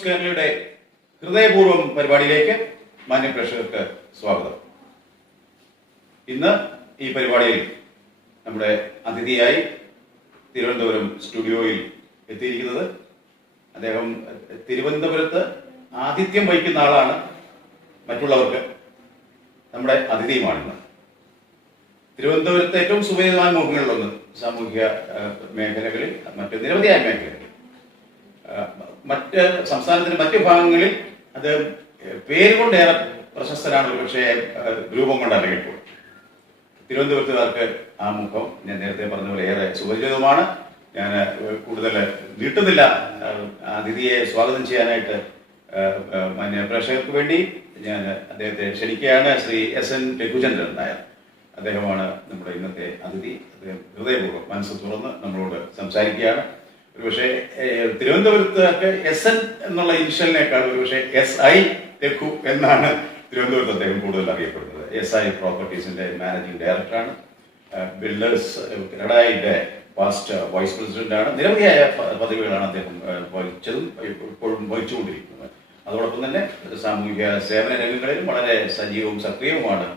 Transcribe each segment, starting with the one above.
News കേരളയുടെ ഹൃദയപൂർവ്വം പരിപാടിയിലേക്ക് മാന്യ പ്രേക്ഷകർക്ക് സ്വാഗതം. ഇന്ന് ഈ പരിപാടിയിൽ നമ്മുടെ അതിഥിയായി തിരുവനന്തപുരം സ്റ്റുഡിയോയിൽ എത്തിയിരിക്കുന്നത് അദ്ദേഹം തിരുവനന്തപുരത്ത് ആതിഥ്യം വഹിക്കുന്ന ആളാണ്. മറ്റുള്ളവർക്ക് നമ്മുടെ അതിഥിയുമാണിന്ന്. തിരുവനന്തപുരത്തെ ഏറ്റവും സുപരിചിതമായ മുഖങ്ങളിലൊന്ന് സാമൂഹിക മേഖലകളിൽ, മറ്റ് നിരവധിയായ മേഖലകളിൽ, മറ്റ് സംസ്ഥാനത്തിന്റെ മറ്റു ഭാഗങ്ങളിൽ അത് പേരുകൊണ്ടേറെ പ്രശസ്തനാണ്. പക്ഷേ രൂപം കൊണ്ടല്ലെങ്കിൽ പോലും തിരുവനന്തപുരത്തുകാർക്ക് ആ മുഖം ഞാൻ നേരത്തെ പറഞ്ഞ പോലെ ഏറെ സുപരിചിതമാണ്. ഞാൻ കൂടുതൽ നീട്ടുന്നില്ല. അതിഥിയെ സ്വാഗതം ചെയ്യാനായിട്ട് മാന്യ പ്രേക്ഷകർക്ക് വേണ്ടി ഞാൻ അദ്ദേഹത്തെ ക്ഷണിക്കുകയാണ്. ശ്രീ എസ്.എൻ. രഘുചന്ദ്രൻ നായർ, അദ്ദേഹമാണ് നമ്മുടെ ഇന്നത്തെ അതിഥി. അദ്ദേഹം ഹൃദയപൂർവ്വം മനസ്സ് തുറന്ന് നമ്മളോട് സംസാരിക്കുകയാണ്. ഒരുപക്ഷെ തിരുവനന്തപുരത്തൊക്കെ SN എന്നുള്ള ഇനിഷ്യലിനേക്കാൾ ഒരുപക്ഷെ SI രഘു എന്നാണ് തിരുവനന്തപുരത്ത് അദ്ദേഹം കൂടുതൽ അറിയപ്പെടുന്നത്. SI പ്രോപ്പർട്ടീസിന്റെ മാനേജിംഗ് ഡയറക്ടറാണ്. ബിൽഡേഴ്സ് കനഡയുടെ പാസ്റ്റ് വൈസ് പ്രസിഡന്റാണ്. നിരവധിയായ പദവികളാണ് അദ്ദേഹം വഹിച്ചതും ഇപ്പോഴും വഹിച്ചുകൊണ്ടിരിക്കുന്നത്. അതോടൊപ്പം തന്നെ സാമൂഹിക സേവന രംഗങ്ങളിലും വളരെ സജീവവും സക്രിയവുമാണ്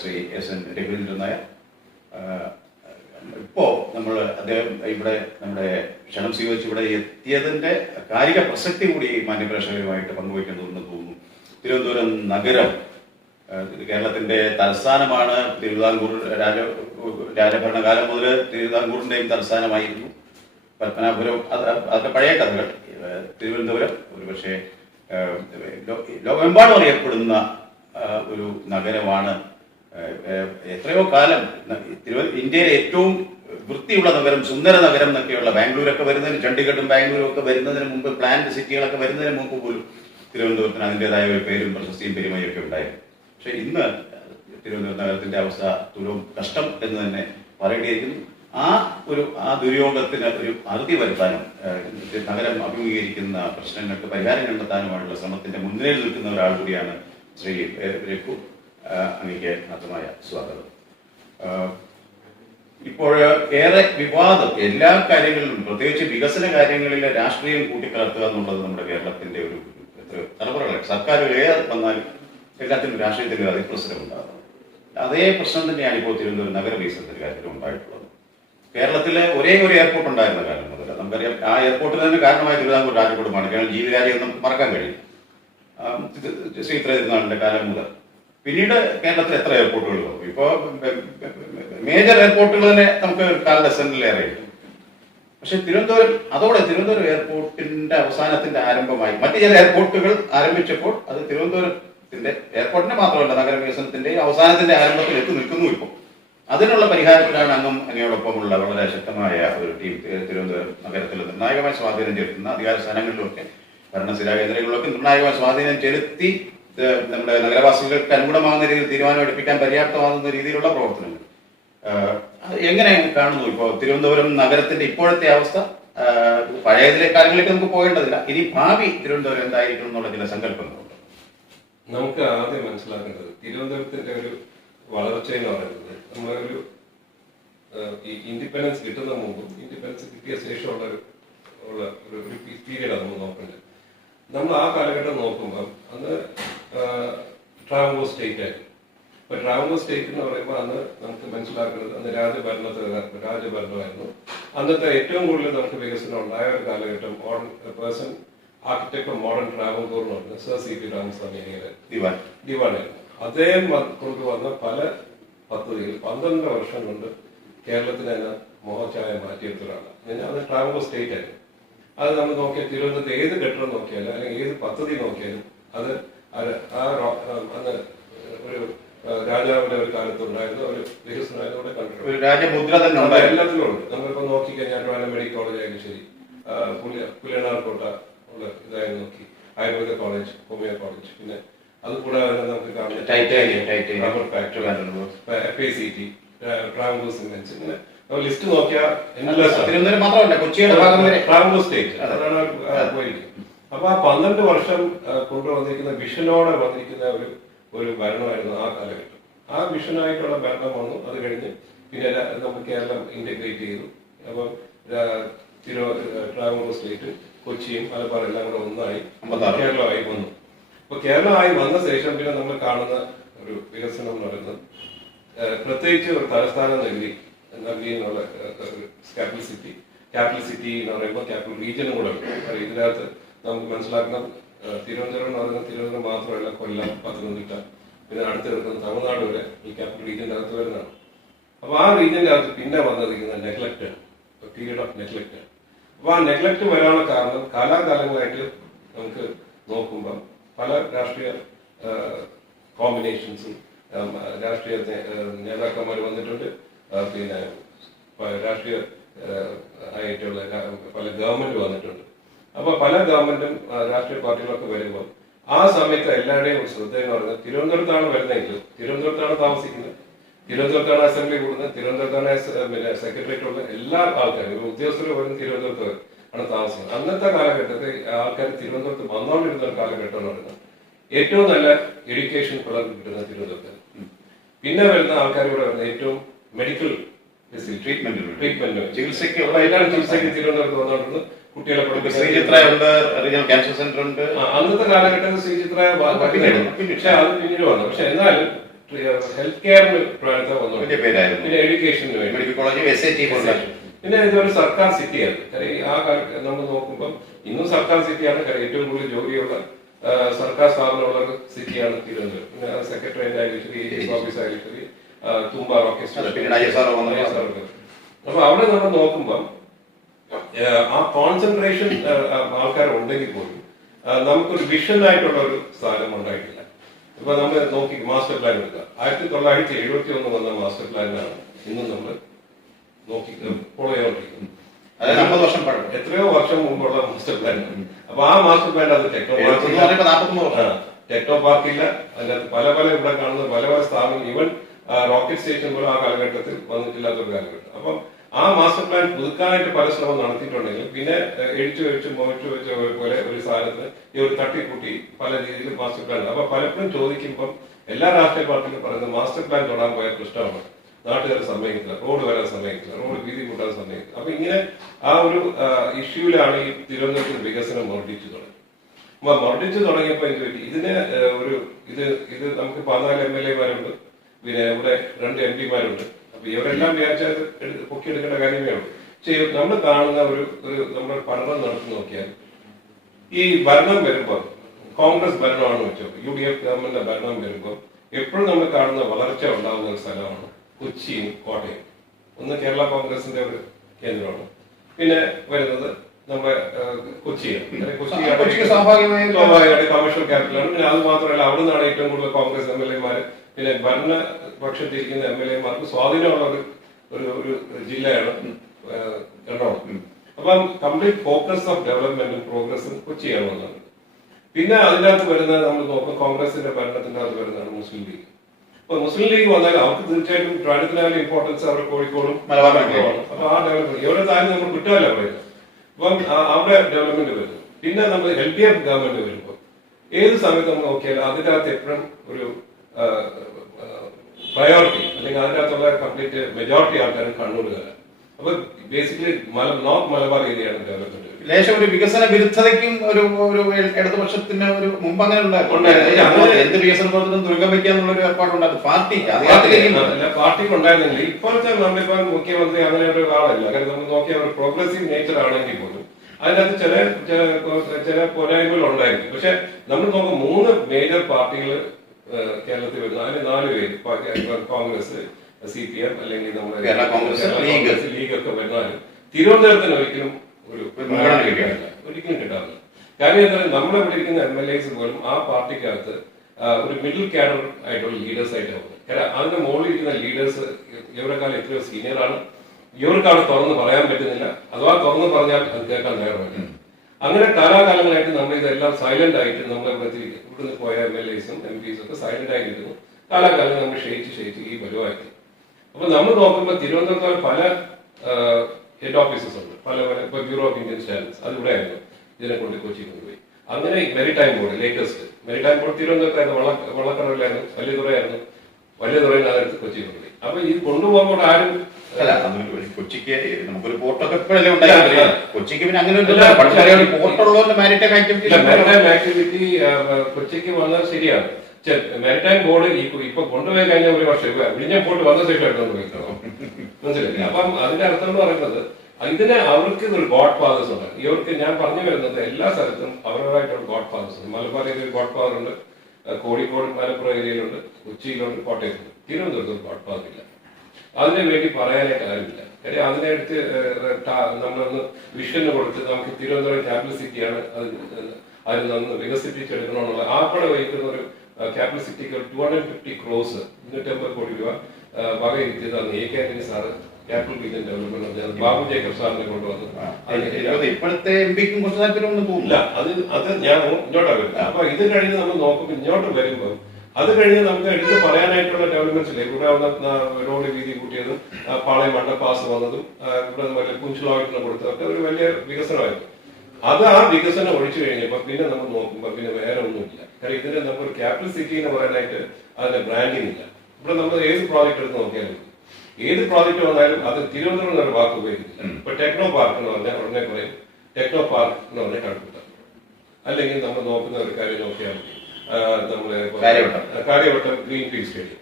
ശ്രീ S.N. രഘുചന്ദ്രൻ നായർ. ഇപ്പോ നമ്മൾ അദ്ദേഹം ഇവിടെ നമ്മുടെ ക്ഷണം സ്വീകരിച്ച് ഇവിടെ എത്തിയതിന്റെ കാലിക പ്രസക്തി കൂടി മാന്യപ്രേക്ഷകരുമായിട്ട് പങ്കുവയ്ക്കേണ്ടതെന്ന് തോന്നുന്നു. തിരുവനന്തപുരം നഗരം കേരളത്തിന്റെ തലസ്ഥാനമാണ്. തിരുവിതാംകൂർ രാജഭരണകാലം മുതൽ തിരുവിതാംകൂറിന്റെയും തലസ്ഥാനമായിരുന്നു. പത്മനാഭപുരം അതൊക്കെ പഴയ കഥകൾ. തിരുവനന്തപുരം ഒരുപക്ഷെ ലോകമെമ്പാടും അറിയപ്പെടുന്ന ഒരു നഗരമാണ്. എത്രയോ കാലം ഇന്ത്യയിലെ ഏറ്റവും വൃത്തിയുള്ള നഗരം, സുന്ദര നഗരം എന്നൊക്കെയുള്ള ബാംഗ്ലൂരൊക്കെ വരുന്നതിന്, ചണ്ഡീഗഡും ബാംഗ്ലൂരും ഒക്കെ വരുന്നതിന് മുമ്പ്, പ്ലാന്റ് സിറ്റികളൊക്കെ വരുന്നതിന് മുമ്പ് പോലും തിരുവനന്തപുരത്തിന് അതിൻ്റെതായ ഒരു പേരും പ്രശസ്തിയും പെരുമയും ഒക്കെ ഉണ്ടായിരുന്നു. പക്ഷെ ഇന്ന് തിരുവനന്തപുരം നഗരത്തിന്റെ അവസ്ഥ തുലവും കഷ്ടം എന്ന് തന്നെ പറയേണ്ടിയിരിക്കുന്നു. ആ ദുര്യോഗത്തിന് ഒരു അറുതി വരുത്താനും നഗരം അഭിമുഖീകരിക്കുന്ന പ്രശ്നങ്ങൾക്ക് പരിഹാരം കണ്ടെത്താനുമായുള്ള ശ്രമത്തിന്റെ മുൻനിരയിൽ നിൽക്കുന്ന ഒരാൾ കൂടിയാണ് ശ്രീ രഘു. അങ്ങേക്ക് ആദ്യമായ സ്വാഗതം. ഇപ്പോൾ ഏറെ വിവാദം എല്ലാ കാര്യങ്ങളിലും, പ്രത്യേകിച്ച് വികസന കാര്യങ്ങളിൽ രാഷ്ട്രീയം കൂട്ടിക്കലർത്തുക എന്നുള്ളത് നമ്മുടെ കേരളത്തിന്റെ ഒരു തലമുറകളെ സർക്കാരുകൾ ഏറെ വന്നാലും എല്ലാത്തിനും രാഷ്ട്രീയത്തിന്റെ അതിപ്രസരം ഉണ്ടാകുന്നത്. അതേ പ്രശ്നം തന്നെയാണ് ഇപ്പോൾ തിരുവനന്തപുരം നഗരവികസനത്തിന്റെ കാര്യത്തിലും ഉണ്ടായിട്ടുള്ളത്. കേരളത്തിലെ ഒരേ ഒരു എയർപോർട്ട് ഉണ്ടായിരുന്ന കാലം മുതൽ നമുക്കറിയാം. ആ എയർപോർട്ടിന് തന്നെ കാരണമായ തിരുവിതാംകൂർ രാജകുടുംബമാണ്. കേരളം ജീവിതകാര്യം നമുക്ക് മറക്കാൻ കഴിയും. ശ്രീ തിരുനാളിന്റെ കാലം മുതൽ പിന്നീട് കേരളത്തിൽ എത്ര എയർപോർട്ടുകൾ വന്നു. ഇപ്പോൾ മേജർ എയർപോർട്ടുകൾ തന്നെ നമുക്ക് കാലത്തെ സെന്ററിലേറെ. പക്ഷെ തിരുവനന്തപുരം എയർപോർട്ടിന്റെ അവസാനത്തിന്റെ ആരംഭമായി മറ്റു ചില എയർപോർട്ടുകൾ ആരംഭിച്ചപ്പോൾ അത് തിരുവനന്തപുരത്തിന്റെ എയർപോർട്ടിന്റെ മാത്രമല്ല നഗരവികസനത്തിന്റെ അവസാനത്തിന്റെ ആരംഭത്തിൽ എത്തി നിൽക്കുന്നു. ഇപ്പോൾ അതിനുള്ള പരിഹാരത്തിലാണ് അങ്ങയോടൊപ്പമുള്ള വളരെ ശക്തമായ ഒരു ടീം തിരുവനന്തപുരം നഗരത്തിൽ നിർണായകമായ സ്വാധീനം ചെലുത്തുന്ന അധികാര സ്ഥാനങ്ങളിലൊക്കെ, ഭരണസ്ഥിരാ കേന്ദ്രങ്ങളിലൊക്കെ നിർണായകമായ സ്വാധീനം ചെലുത്തി നമ്മുടെ നഗരവാസികൾക്ക് അനുകൂലമാകുന്ന രീതിയിൽ തീരുമാനമെടുപ്പിക്കാൻ പര്യാപ്തമാകുന്ന രീതിയിലുള്ള പ്രവർത്തനങ്ങൾ എങ്ങനെ കാണുന്നു? ഇപ്പോൾ തിരുവനന്തപുരം നഗരത്തിന്റെ ഇപ്പോഴത്തെ അവസ്ഥ, പഴയതിലെ കാലങ്ങളിലേക്ക് നമുക്ക് പോകേണ്ടതില്ല, ഇനി ഭാവി തിരുവനന്തപുരം എന്തായിരിക്കണം എന്നുള്ള ചില സങ്കല്പങ്ങളുണ്ട്. നമുക്ക് ആദ്യം മനസ്സിലാക്കേണ്ടത് തിരുവനന്തപുരത്തിന്റെ ഒരു വളർച്ച എന്ന് പറയുന്നത് നമ്മളൊരു ഇൻഡിപെൻഡൻസ് കിട്ടുന്ന മുമ്പും ഇൻഡിപെൻഡൻസ് കിട്ടിയ ശേഷമുള്ള ഒരു പീരീഡാണ് നമ്മൾ നോക്കേണ്ടത്. നമ്മൾ ആ കാലഘട്ടം നോക്കുമ്പോൾ അന്ന് ട്രാവൻകൂർ സ്റ്റേറ്റ് ആയിരുന്നു. ഇപ്പൊ ട്രാവൻകൂർ സ്റ്റേറ്റ് എന്ന് പറയുമ്പോൾ അന്ന് നമുക്ക് മനസ്സിലാക്കുന്നത് അന്ന് രാജഭരണമായിരുന്നു. അന്നത്തെ ഏറ്റവും കൂടുതൽ നമുക്ക് വികസനം ഉണ്ടായ ഒരു കാലഘട്ടം person architect of modern Travancore എന്ന് പറയുന്നത് സർ സി പി രാമസ്വാമി ദിവാനായിരുന്നു. അദ്ദേഹം കൊണ്ടുവന്ന പല പദ്ധതികൾ 12 വർഷം കൊണ്ട് കേരളത്തിന് തന്നെ മോഹച്ചായ മാറ്റിയെടുത്തതാണ്. അത് ട്രാവൻകൂർ സ്റ്റേറ്റ് ആയിരുന്നു. അത് നമ്മൾ നോക്കിയാൽ തിരുവനന്തപുരത്ത് ഏത് കെട്ടിടം നോക്കിയാലും അല്ലെങ്കിൽ ഏത് പദ്ധതി നോക്കിയാലും അത് അന്ന് ഒരു രാജാവിന്റെ ഒരു കാലത്തുണ്ടായിരുന്ന ഒരു വികസനത്തിലൂടെ കണ്ടിട്ടുണ്ട്. എല്ലാത്തിലും ഉണ്ട്. നമ്മളിപ്പോ നോക്കിക്കഴിഞ്ഞാൽ ട്രിവാൻഡ്രം മെഡിക്കൽ കോളേജ് ആയാലും ശരി, പുലിയനാർകോട്ട ഉള്ള ഇതായാലും നോക്കി, ആയുർവേദ കോളേജ്, ഹോമിയോ കോളേജ്, പിന്നെ അത് കൂടാതെ നമുക്ക് കാണുന്നത് FACT, ട്രാവൻകൂർ സിമെന്റ്സ്, ഇങ്ങനെ ലിസ്റ്റ് നോക്കിയാൽ മാത്രമല്ല കൊച്ചിയുടെ ഭാഗം വരെ ട്രാവൻകൂർ സ്റ്റേറ്റ് അതാണ് പോയിരിക്കും. അപ്പൊ ആ 12 വർഷം കൊണ്ടുവന്നിരിക്കുന്ന വിഷനോടെ വന്നിരിക്കുന്ന ഒരു ഭരണമായിരുന്നു ആ കാലഘട്ടം. ആ വിഷനായിട്ടുള്ള ഭരണം വന്നു. അത് കഴിഞ്ഞ് പിന്നെ നമ്മൾ കേരളം ഇന്റഗ്രേറ്റ് ചെയ്തു. അപ്പം ട്രാവൻകൂർ സ്റ്റേറ്റ് കൊച്ചിയും മലബാർ എല്ലാം കൂടെ ഒന്നായി 56. കേരളമായി വന്നു. അപ്പൊ കേരളമായി വന്ന ശേഷം പിന്നെ നമ്മൾ കാണുന്ന ഒരു വികസനം എന്ന് പറയുന്നത് പ്രത്യേകിച്ച് ഒരു തലസ്ഥാന നഗരി എന്നുള്ള ക്യാപിറ്റൽ സിറ്റി എന്ന് പറയുമ്പോൾ ക്യാപിറ്റൽ റീജിയനും കൂടെ ഉണ്ട്. ഇതിനകത്ത് നമുക്ക് മനസ്സിലാക്കണം, തിരുവനന്തപുരം എന്ന് പറയുന്നത് തിരുവനന്തപുരം മാത്രമല്ല, കൊല്ലം, പത്തനംതിട്ട, പിന്നെ അടുത്ത് കിടക്കുന്ന തമിഴ്നാട് വരെ ഈ ക്യാപിറ്റൽ റീജിയന്റെ അകത്ത് വരുന്നതാണ്. അപ്പൊ ആ റീജിയന്റെ അകത്ത് പിന്നെ വന്നിരിക്കുന്ന നെഗ്ലക്ട് ആണ്, പീരീഡ് ഓഫ് നെഗ്ലക്ട് ആണ്. അപ്പൊ ആ നെഗ്ലക്ട് വരാനുള്ള കാരണം കാലാകാലങ്ങളായിട്ട് നമുക്ക് നോക്കുമ്പോൾ പല രാഷ്ട്രീയ കോമ്പിനേഷൻസും രാഷ്ട്രീയ നേതാക്കന്മാർ വന്നിട്ടുണ്ട്. പിന്നെ രാഷ്ട്രീയ ആയിട്ടുള്ള പല ഗവൺമെന്റ് വന്നിട്ടുണ്ട്. അപ്പൊ പല ഗവൺമെന്റും രാഷ്ട്രീയ പാർട്ടികളൊക്കെ വരുമ്പോൾ ആ സമയത്ത് എല്ലാവരുടെയും ഒരു ശ്രദ്ധ എന്ന് പറയുന്നത് തിരുവനന്തപുരത്താണ് വരുന്നതെങ്കിലും തിരുവനന്തപുരത്താണ് താമസിക്കുന്നത്, തിരുവനന്തപുരത്താണ് അസംബ്ലി കൂടുന്നത്, തിരുവനന്തപുരത്താണ് പിന്നെ സെക്രട്ടേറിയറ്റ് ഉള്ള എല്ലാ ആൾക്കാരും ഉദ്യോഗസ്ഥരും വരുന്ന തിരുവനന്തപുരത്ത് ആണ് താമസിക്കുന്നത്. അന്നത്തെ കാലഘട്ടത്തിൽ ആൾക്കാർ തിരുവനന്തപുരത്ത് വന്നുകൊണ്ടിരുന്ന ഒരു കാലഘട്ടം എന്ന് പറയുന്നത് ഏറ്റവും നല്ല എഡ്യൂക്കേഷൻ പിള്ളേർക്ക് കിട്ടുന്ന തിരുവനന്തപുരത്ത്. പിന്നെ വരുന്ന ആൾക്കാർ ഇവിടെ വരുന്ന ഏറ്റവും മെഡിക്കൽ ട്രീറ്റ്മെന്റ് ചികിത്സയ്ക്ക് തിരുവനന്തപുരത്ത് വന്നുകൊണ്ടിരുന്നത്. കുട്ടികളെ ക്യാൻസർ സെന്റർ ഉണ്ട്. അന്നത്തെ കാലഘട്ടത്തിൽ ശ്രീചിത്ര പക്ഷെ അത് പിന്നീട് വന്നു. പക്ഷെ എന്നാലും ഹെൽത്ത് കെയറിന് വന്നു, പിന്നെ എഡ്യൂക്കേഷന് വേണ്ടി മെഡിക്കൽ കോളേജ്, പിന്നെ ഇതൊരു സർക്കാർ സിറ്റിയാണ്. കാര്യം ആ കാലത്ത് നമ്മൾ നോക്കുമ്പോൾ ഇന്നും സർക്കാർ സിറ്റിയാണ്. കാര്യം ഏറ്റവും കൂടുതൽ ജോലിയുള്ള സർക്കാർ സ്ഥാപനമുള്ള ഒരു സിറ്റിയാണ് തിരുവനന്തപുരം. പിന്നെ സെക്രട്ടേറിയറ്റ് ആയാലും ശരി, എ ഓഫീസ് ആയാലും ശരി, തുമ്പ റോക്കറ്റ്. അപ്പൊ അവിടെ നമ്മൾ നോക്കുമ്പോൾ ആ കോൺസെൻട്രേഷൻ ആൾക്കാർ ഉണ്ടെങ്കിൽ പോലും നമുക്കൊരു വിഷൻ ആയിട്ടുള്ള ഒരു സ്ഥാനം ഉണ്ടായിട്ടില്ല. ഇപ്പൊ നമ്മൾ നോക്കി മാസ്റ്റർ പ്ലാൻ എടുക്കുക. 1971 വന്ന മാസ്റ്റർ പ്ലാനിനാണ് ഇന്നും നമ്മൾ നോക്കി ഫോളോ ചെയ്തുകൊണ്ടിരിക്കുന്നത്. എത്രയോ വർഷം മുമ്പുള്ള മാസ്റ്റർ പ്ലാൻ. അപ്പൊ ആ മാസ്റ്റർ പ്ലാൻ അത് ടെക്നോ പാർക്കില്ല, അതിനകത്ത് പല ഇവിടെ കാണുന്ന പല സ്ഥാപനം, ഈവൻ റോക്കറ്റ് സ്റ്റേഷൻ പോലും ആ കാലഘട്ടത്തിൽ വന്നിട്ടില്ലാത്തൊരു കാലഘട്ടം. അപ്പം ആ മാസ്റ്റർ പ്ലാൻ പുതുക്കാനായിട്ട് പല ശ്രമം നടത്തിയിട്ടുണ്ടെങ്കിൽ പിന്നെ എഴുച്ചു വെച്ച പോലെ ഒരു സാധനത്തിന് ഈ ഒരു തട്ടിക്കൂട്ടി പല രീതിയിൽ മാസ്റ്റർ പ്ലാൻ. അപ്പൊ പലപ്പോഴും ചോദിക്കുമ്പം എല്ലാ രാഷ്ട്രീയ പാർട്ടികളും പറയുന്നത് മാസ്റ്റർ പ്ലാൻ തൊടാൻ പോയ പ്രശ്നമാണ്, നാട്ടുകാരെ സമ്മതിക്കില്ല, റോഡ് വരാൻ സമ്മതിക്കില്ല, റോഡ് വീതി കൂട്ടാൻ സമ്മതിക്കില്ല. അപ്പൊ ഇങ്ങനെ ആ ഒരു ഇഷ്യൂലാണ് ഈ തിരുവനന്തപുരത്ത് വികസനം വർദ്ധിച്ചു തുടങ്ങി. അപ്പൊ വർദ്ധിച്ചു തുടങ്ങിയപ്പോ എന്ത് പറ്റി, ഇതിന് ഇത് നമുക്ക് 14 MLA-മാരുണ്ട്, പിന്നെ ഇവിടെ 2 MP-മാരുണ്ട്. അപ്പൊ ഇവരെല്ലാം വിചാരിച്ചാൽ പൊക്കിയെടുക്കേണ്ട കാര്യമേ ഉള്ളൂ. പക്ഷെ നമ്മൾ കാണുന്ന നമ്മൾ പഠനം നടത്തി നോക്കിയാൽ ഈ ഭരണം വരുമ്പോൾ കോൺഗ്രസ് ഭരണമാണെന്ന് വെച്ചോ, UDF ഗവൺമെന്റിന്റെ ഭരണം വരുമ്പോൾ എപ്പോഴും നമ്മൾ കാണുന്ന വളർച്ച ഉണ്ടാകുന്ന ഒരു സ്ഥലമാണ് കൊച്ചിയും കോട്ടയം. ഒന്ന് കേരള കോൺഗ്രസിന്റെ ഒരു കേന്ദ്രമാണ്, പിന്നെ വരുന്നത് നമ്മുടെ കൊച്ചിയാണ്. കൊച്ചി സ്വാഭാവികമായിട്ട് കമേഴ്ഷ്യൽ ക്യാപിറ്റലാണ്. പിന്നെ അത് മാത്രമല്ല അവിടെ നിന്നാണ് ഏറ്റവും കൂടുതൽ കോൺഗ്രസ് MLA-മാര്, പിന്നെ ഭരണപക്ഷത്തിരിക്കുന്ന MLA-മാർക്ക് സ്വാധീനമുള്ള ഒരു ജില്ലയാണ് എറണാകുളം. അപ്പം കംപ്ലീറ്റ് ഫോക്കസ് ഓഫ് ഡെവലപ്മെന്റും പ്രോഗ്രസും കൊച്ചിയാണ് വന്നത്. പിന്നെ അതിനകത്ത് വരുന്നത് നമ്മൾ നോക്കും, കോൺഗ്രസിന്റെ ഭരണത്തിന്റെ അകത്ത് വരുന്നതാണ് മുസ്ലിം ലീഗ്. അപ്പൊ മുസ്ലിം ലീഗ് വന്നാൽ അവർക്ക് തീർച്ചയായിട്ടും ട്രാഡിഷണൽ ഇമ്പോർട്ടൻസ് അവർ കോഴിക്കോടും മലബാറിലാണ്. അപ്പൊ ആ ഡെവലപ്മെന്റ് ഇവിടെ താരം നമ്മൾ കിട്ടാല്ല പറയുന്നത്. അപ്പം അവിടെ ഡെവലപ്മെന്റ് വരുന്നു. പിന്നെ നമ്മൾ LDF ഗവൺമെന്റ് വരുമ്പോൾ ഏത് സമയത്ത് നമ്മൾ നോക്കിയാൽ അതിന്റെ അകത്ത് എപ്പോഴും ഒരു പ്രയോറിറ്റി അല്ലെങ്കിൽ അതിന്റെ അകത്തുള്ള കംപ്ലീറ്റ് മെജോറിറ്റി ആൾക്കാരും കണ്ണൂരുകാരാണ്. അപ്പൊ ബേസിക്കലി നോർത്ത് മലബാർ ഏരിയയാണ് ഡെവലപ്മെന്റ്. ലേശം ഒരു വികസന വിരുദ്ധതയ്ക്കും ഒരു ഇടതുപക്ഷത്തിന് ഒരു മുമ്പ് അങ്ങനെ എന്ത് വികസന പ്രവർത്തനം തുറക്കം വയ്ക്കാന്നുള്ള ഒരു ഏർപ്പാടുണ്ടായിരുന്നു പാർട്ടിക്ക് ഉണ്ടായിരുന്നില്ല. ഇപ്പോഴത്തെ നമ്മളിപ്പോ മുഖ്യമന്ത്രി അങ്ങനെ ഒരു ആളല്ല. കാരണം നമ്മൾ നോക്കിയ ഒരു പ്രോഗ്രസീവ് നേച്ചർ ആണെങ്കിൽ പോലും അതിനകത്ത് ചില പോരായ്മകൾ ഉണ്ടായിരിക്കും. പക്ഷെ നമ്മൾ നോക്കും 3 മേജർ പാർട്ടികൾ കേരളത്തിൽ വരുന്നു. അതിന് 4 പേര് കോൺഗ്രസ്, CPM അല്ലെങ്കിൽ നമ്മുടെ ലീഗ് ഒക്കെ വരുന്നാലും തിരുവനന്തപുരത്തിന് ഒരിക്കലും കിട്ടാറില്ല. കാര്യം എന്താ, നമ്മുടെ ഇവിടെ ഇരിക്കുന്ന MLAs പോലും ആ പാർട്ടിക്കകത്ത് ഒരു മിഡിൽ കാഡർ ആയിട്ടുള്ള ലീഡേഴ്സ് ആയിട്ടാണ്. കാരണം അതിന്റെ മുകളിൽ ഇരിക്കുന്ന ലീഡേഴ്സ് ഇവരെക്കാൾ എത്രയോ സീനിയറാണ്. ഇവർക്കാണ് തുറന്ന് പറയാൻ പറ്റുന്നില്ല, അഥവാ തുറന്ന് പറഞ്ഞാൽ അത് കേൾക്കാൻ തയ്യാറാണ്. അങ്ങനെ കാലാകാലങ്ങളായിട്ട് നമ്മൾ ഇതെല്ലാം സൈലന്റ് ആയിട്ട് നമ്മളെ ഇവിടുന്ന് പോയ MLAs-ഉം MPs-ഉം ഒക്കെ സൈലന്റ് ആയിരിക്കുന്നു. കാലാകാലം നമ്മൾ ക്ഷയിച്ച് ഈ പരിവാക്കി. അപ്പൊ നമ്മൾ നോക്കുമ്പോൾ തിരുവനന്തപുരത്ത് പല ഹെഡ് ഓഫീസസ് ഉണ്ട്, പല ഇപ്പൊ ബ്യൂറോ ഓഫ് ഇന്ത്യൻ സ്റ്റാൻഡേർഡ്സ് അത് ഇവിടെ ആയിരുന്നു, ഇതിനെ കൊണ്ട് കൊച്ചി കൊണ്ടുപോയി. അങ്ങനെ maritime board latest maritime board തിരുവനന്തപുരത്തായിരുന്നു, വള്ളക്കടവിലായിരുന്നു, വലിയതുറയായിരുന്നു, വലിയതുറയിൽ അതെടുത്ത് കൊച്ചി കൊണ്ടുപോയി. അപ്പൊ ഇത് കൊണ്ടുപോകുമ്പോൾ ആരും അല്ല കൊച്ചിക്ക് നമുക്കൊരു പോർട്ടൊക്കെ ഇപ്പോഴല്ലേ ഉണ്ടായി. കൊച്ചിക്ക് പിന്നെ അങ്ങനെ പോർട്ടുള്ളവരുടെ മാരിടൈം ആക്ടിവിറ്റി കൊച്ചിക്ക് വന്നത് ശരിയാണ്. മാരിടൈം ബോർഡ് ഇപ്പൊ കൊണ്ടുപോയി കഴിഞ്ഞ ഒരു വർഷം വിഴിഞ്ഞം പോർട്ട് വന്ന ശേഷം എടുത്തോണ്ട് പോയിക്കണം, മനസ്സിലായില്ലേ? അപ്പം അതിന്റെ അർത്ഥം എന്ന് പറയുന്നത് ഇതിനെ അവർക്ക് ഒരു ഗോഡ് ഫാദേഴ്സ് ഉണ്ട്. ഇവർക്ക് ഞാൻ പറഞ്ഞു വരുന്നത് എല്ലാ സ്ഥലത്തും അവരുടേതായിട്ടുള്ള ഗോഡ് ഫാദേഴ്സ് ഉണ്ട്. മലബാർ ഏരിയയിൽ ഗോഡ് ഫാദർ ഉണ്ട്, കോഴിക്കോട് മലപ്പുറം ഏരിയയിലുണ്ട്, കൊച്ചിയിലുണ്ട്, കോട്ടയത്തുണ്ട്. തിരുവനന്തപുരത്ത് ഒരു ഗോഡ് ഫാദർ ഇല്ല. അതിനെ വേണ്ടി പറയാനായിട്ട് കാര്യമില്ല. കാര്യം അതിനെ എടുത്ത് നമ്മളൊന്ന് വിഷന് കൊടുത്ത് നമുക്ക് തിരുവനന്തപുരം ക്യാപിറ്റൽ സിറ്റിയാണ് അതിൽ നിന്ന് വികസിപ്പിച്ചെടുക്കണമെന്നുള്ള ആപ്പടെ വഹിക്കുന്ന ഒരു ക്യാപിറ്റൽ സിറ്റിക്ക് 250 crores 250 കോടി രൂപ വകയിരുത്തിയത് അന്ന് A K Antony sir capital region development Babu Jacob സാറിനെ കൊണ്ടുവന്നു. ഇപ്പോഴത്തെ എം പിക്കും കുറച്ച് താല്പര്യമൊന്നും തോന്നില്ല. അത് ഞാൻ ഇങ്ങോട്ടാ വരുന്നത്. അപ്പൊ ഇത് കഴിഞ്ഞ് നമ്മൾ നോക്കുമ്പോൾ ഇങ്ങോട്ട് വരുമ്പോൾ അത് കഴിഞ്ഞ് നമുക്ക് എടുത്ത് പറയാനായിട്ടുള്ള ഡെവലപ്മെന്റ്സ് ഇല്ലേ? ഇവിടെ റോഡ് വീതി കൂട്ടിയതും പാളയം അണ്ടർപാസ് വന്നതും ഇവിടെ പുഞ്ചിലോയിട്ടിന് കൊടുത്തതൊക്കെ ഒരു വലിയ വികസനമായിരുന്നു. അത് ആ വികസനം ഒഴിച്ചു കഴിഞ്ഞപ്പോൾ പിന്നെ നമ്മൾ നോക്കുമ്പോൾ പിന്നെ വേറെ ഒന്നുമില്ല. കാരണം ഇതിന് നമ്മൾ ക്യാപിറ്റൽ സിറ്റി എന്ന് പറയാനായിട്ട് അതിന്റെ ബ്രാൻഡിങ് ഇല്ല. ഇവിടെ നമ്മൾ ഏത് പ്രോജക്റ്റ് എടുത്ത് നോക്കിയാലും ഏത് പ്രോജക്റ്റ് വന്നാലും അത് തിരുവനന്തപുരം എന്നൊരു വാക്ക് ഉപയോഗിക്കുന്നില്ല. ഇപ്പൊ ടെക്നോ പാർക്ക് എന്ന് പറഞ്ഞാൽ ഉടനെ പറയും ടെക്നോ പാർക്ക് എന്ന് പറഞ്ഞാൽ കടുത്ത. അല്ലെങ്കിൽ നമ്മൾ നോക്കുന്ന ഒരു കാര്യം നോക്കിയാൽ നമ്മള് കാര്യവട്ടം ഗ്രീൻഫീൽഡ് സ്റ്റേഡിയം,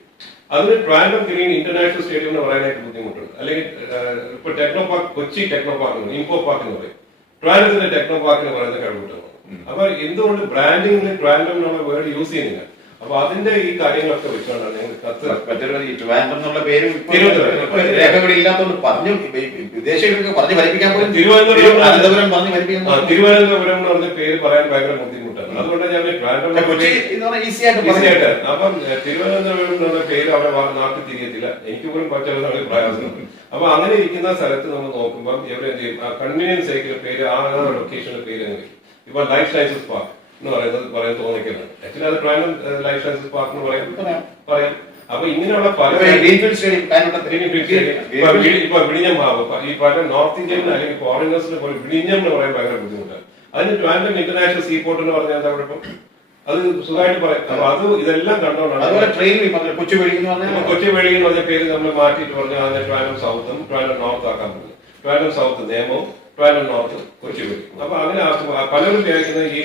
അതിന് ട്രാൻഡം ഗ്രീൻ ഇന്റർനാഷണൽ സ്റ്റേഡിയം എന്ന് പറയാനായിട്ട് ബുദ്ധിമുട്ടുണ്ട്. അല്ലെങ്കിൽ ഇപ്പൊ techno park, Kochi techno park, info park എന്ന് പറയും. ട്രാൻഡത്തിന്റെ ടെക്നോ പാർക്ക് എന്ന് പറയുന്നത് കഴിവിട്ടാണ്. അപ്പൊ എന്തുകൊണ്ട് ബ്രാൻഡിംഗിന് ട്രാൻഡം എന്നുള്ള വേർഡ് യൂസ് ചെയ്യുന്നില്ല? അപ്പൊ അതിന്റെ ഈ കാര്യങ്ങളൊക്കെ വെച്ചുകൊണ്ടാണ് ഞങ്ങൾ കത്ത് രേഖകളില്ലാത്തോണ്ട് പറഞ്ഞു വിദേശികൾക്ക് പറഞ്ഞു ഭരിപ്പിക്കാൻ പോലും തിരുവനന്തപുരം എന്ന് പറഞ്ഞ പേര് പറയാൻ ഭയങ്കര ബുദ്ധിമുട്ടാണ്. അതുകൊണ്ട് ഞാൻ ഈസിയായിട്ട് അപ്പം തിരുവനന്തപുരം എന്ന് പറഞ്ഞ പേര് അവിടെ നാട്ടിൽ തിരിയത്തില്ല. എനിക്ക് പോലും പറ്റുന്ന പ്രയാസമുണ്ട്. അപ്പൊ അങ്ങനെ ഇരിക്കുന്ന സ്ഥലത്ത് നമ്മൾ നോക്കുമ്പോൾ എവിടെ കൺവീനിയൻസ് ആയിട്ടുള്ള പേര് ആ ലൊക്കേഷന്റെ പേര് ഇപ്പൊ ലൈഫ് സയൻസസ് പാർക്ക് എന്ന് പറയാൻ തോന്നിക്കുന്നത്. ആക്ച്വലി അത് ട്രാൻഡം ലൈഫ് സയൻസസ് പാർക്ക് എന്ന് പറയാം. അപ്പൊ ഇങ്ങനെയുള്ള പല ഇപ്പൊ വിഴിഞ്ഞം ഭാഗം ഈ പല നോർത്ത് ഇന്ത്യൻ അല്ലെങ്കിൽ ഫോറിനേഴ്സിന് പോലെ വിഴിഞ്ഞം എന്ന് പറയാൻ ഭയങ്കര ബുദ്ധിമുട്ടാണ്. അതിന് ട്രാൻഡം ഇന്റർനാഷണൽ സീപോർട്ട് എന്ന് പറഞ്ഞാൽ എന്താ കുഴപ്പം? അത് സുഖമായിട്ട് പറയാം. അപ്പൊ അത് ഇതെല്ലാം കണ്ടോണ്ടാണ് കൊച്ചുവേളി എന്ന് പറഞ്ഞ പേര് നമ്മൾ മാറ്റിയിട്ട് പറഞ്ഞാൽ അതിന്റെ ട്രാൻഡം സൗത്തും ട്രാൻഡം നോർത്ത് ആക്കാൻ പറ്റും. ട്രാൻഡം സൗത്ത് നേമവും ട്രാൻഡം നോർത്ത് കൊച്ചുവേളി. അപ്പൊ അങ്ങനെ പലരും വിചാരിക്കുന്ന ഈ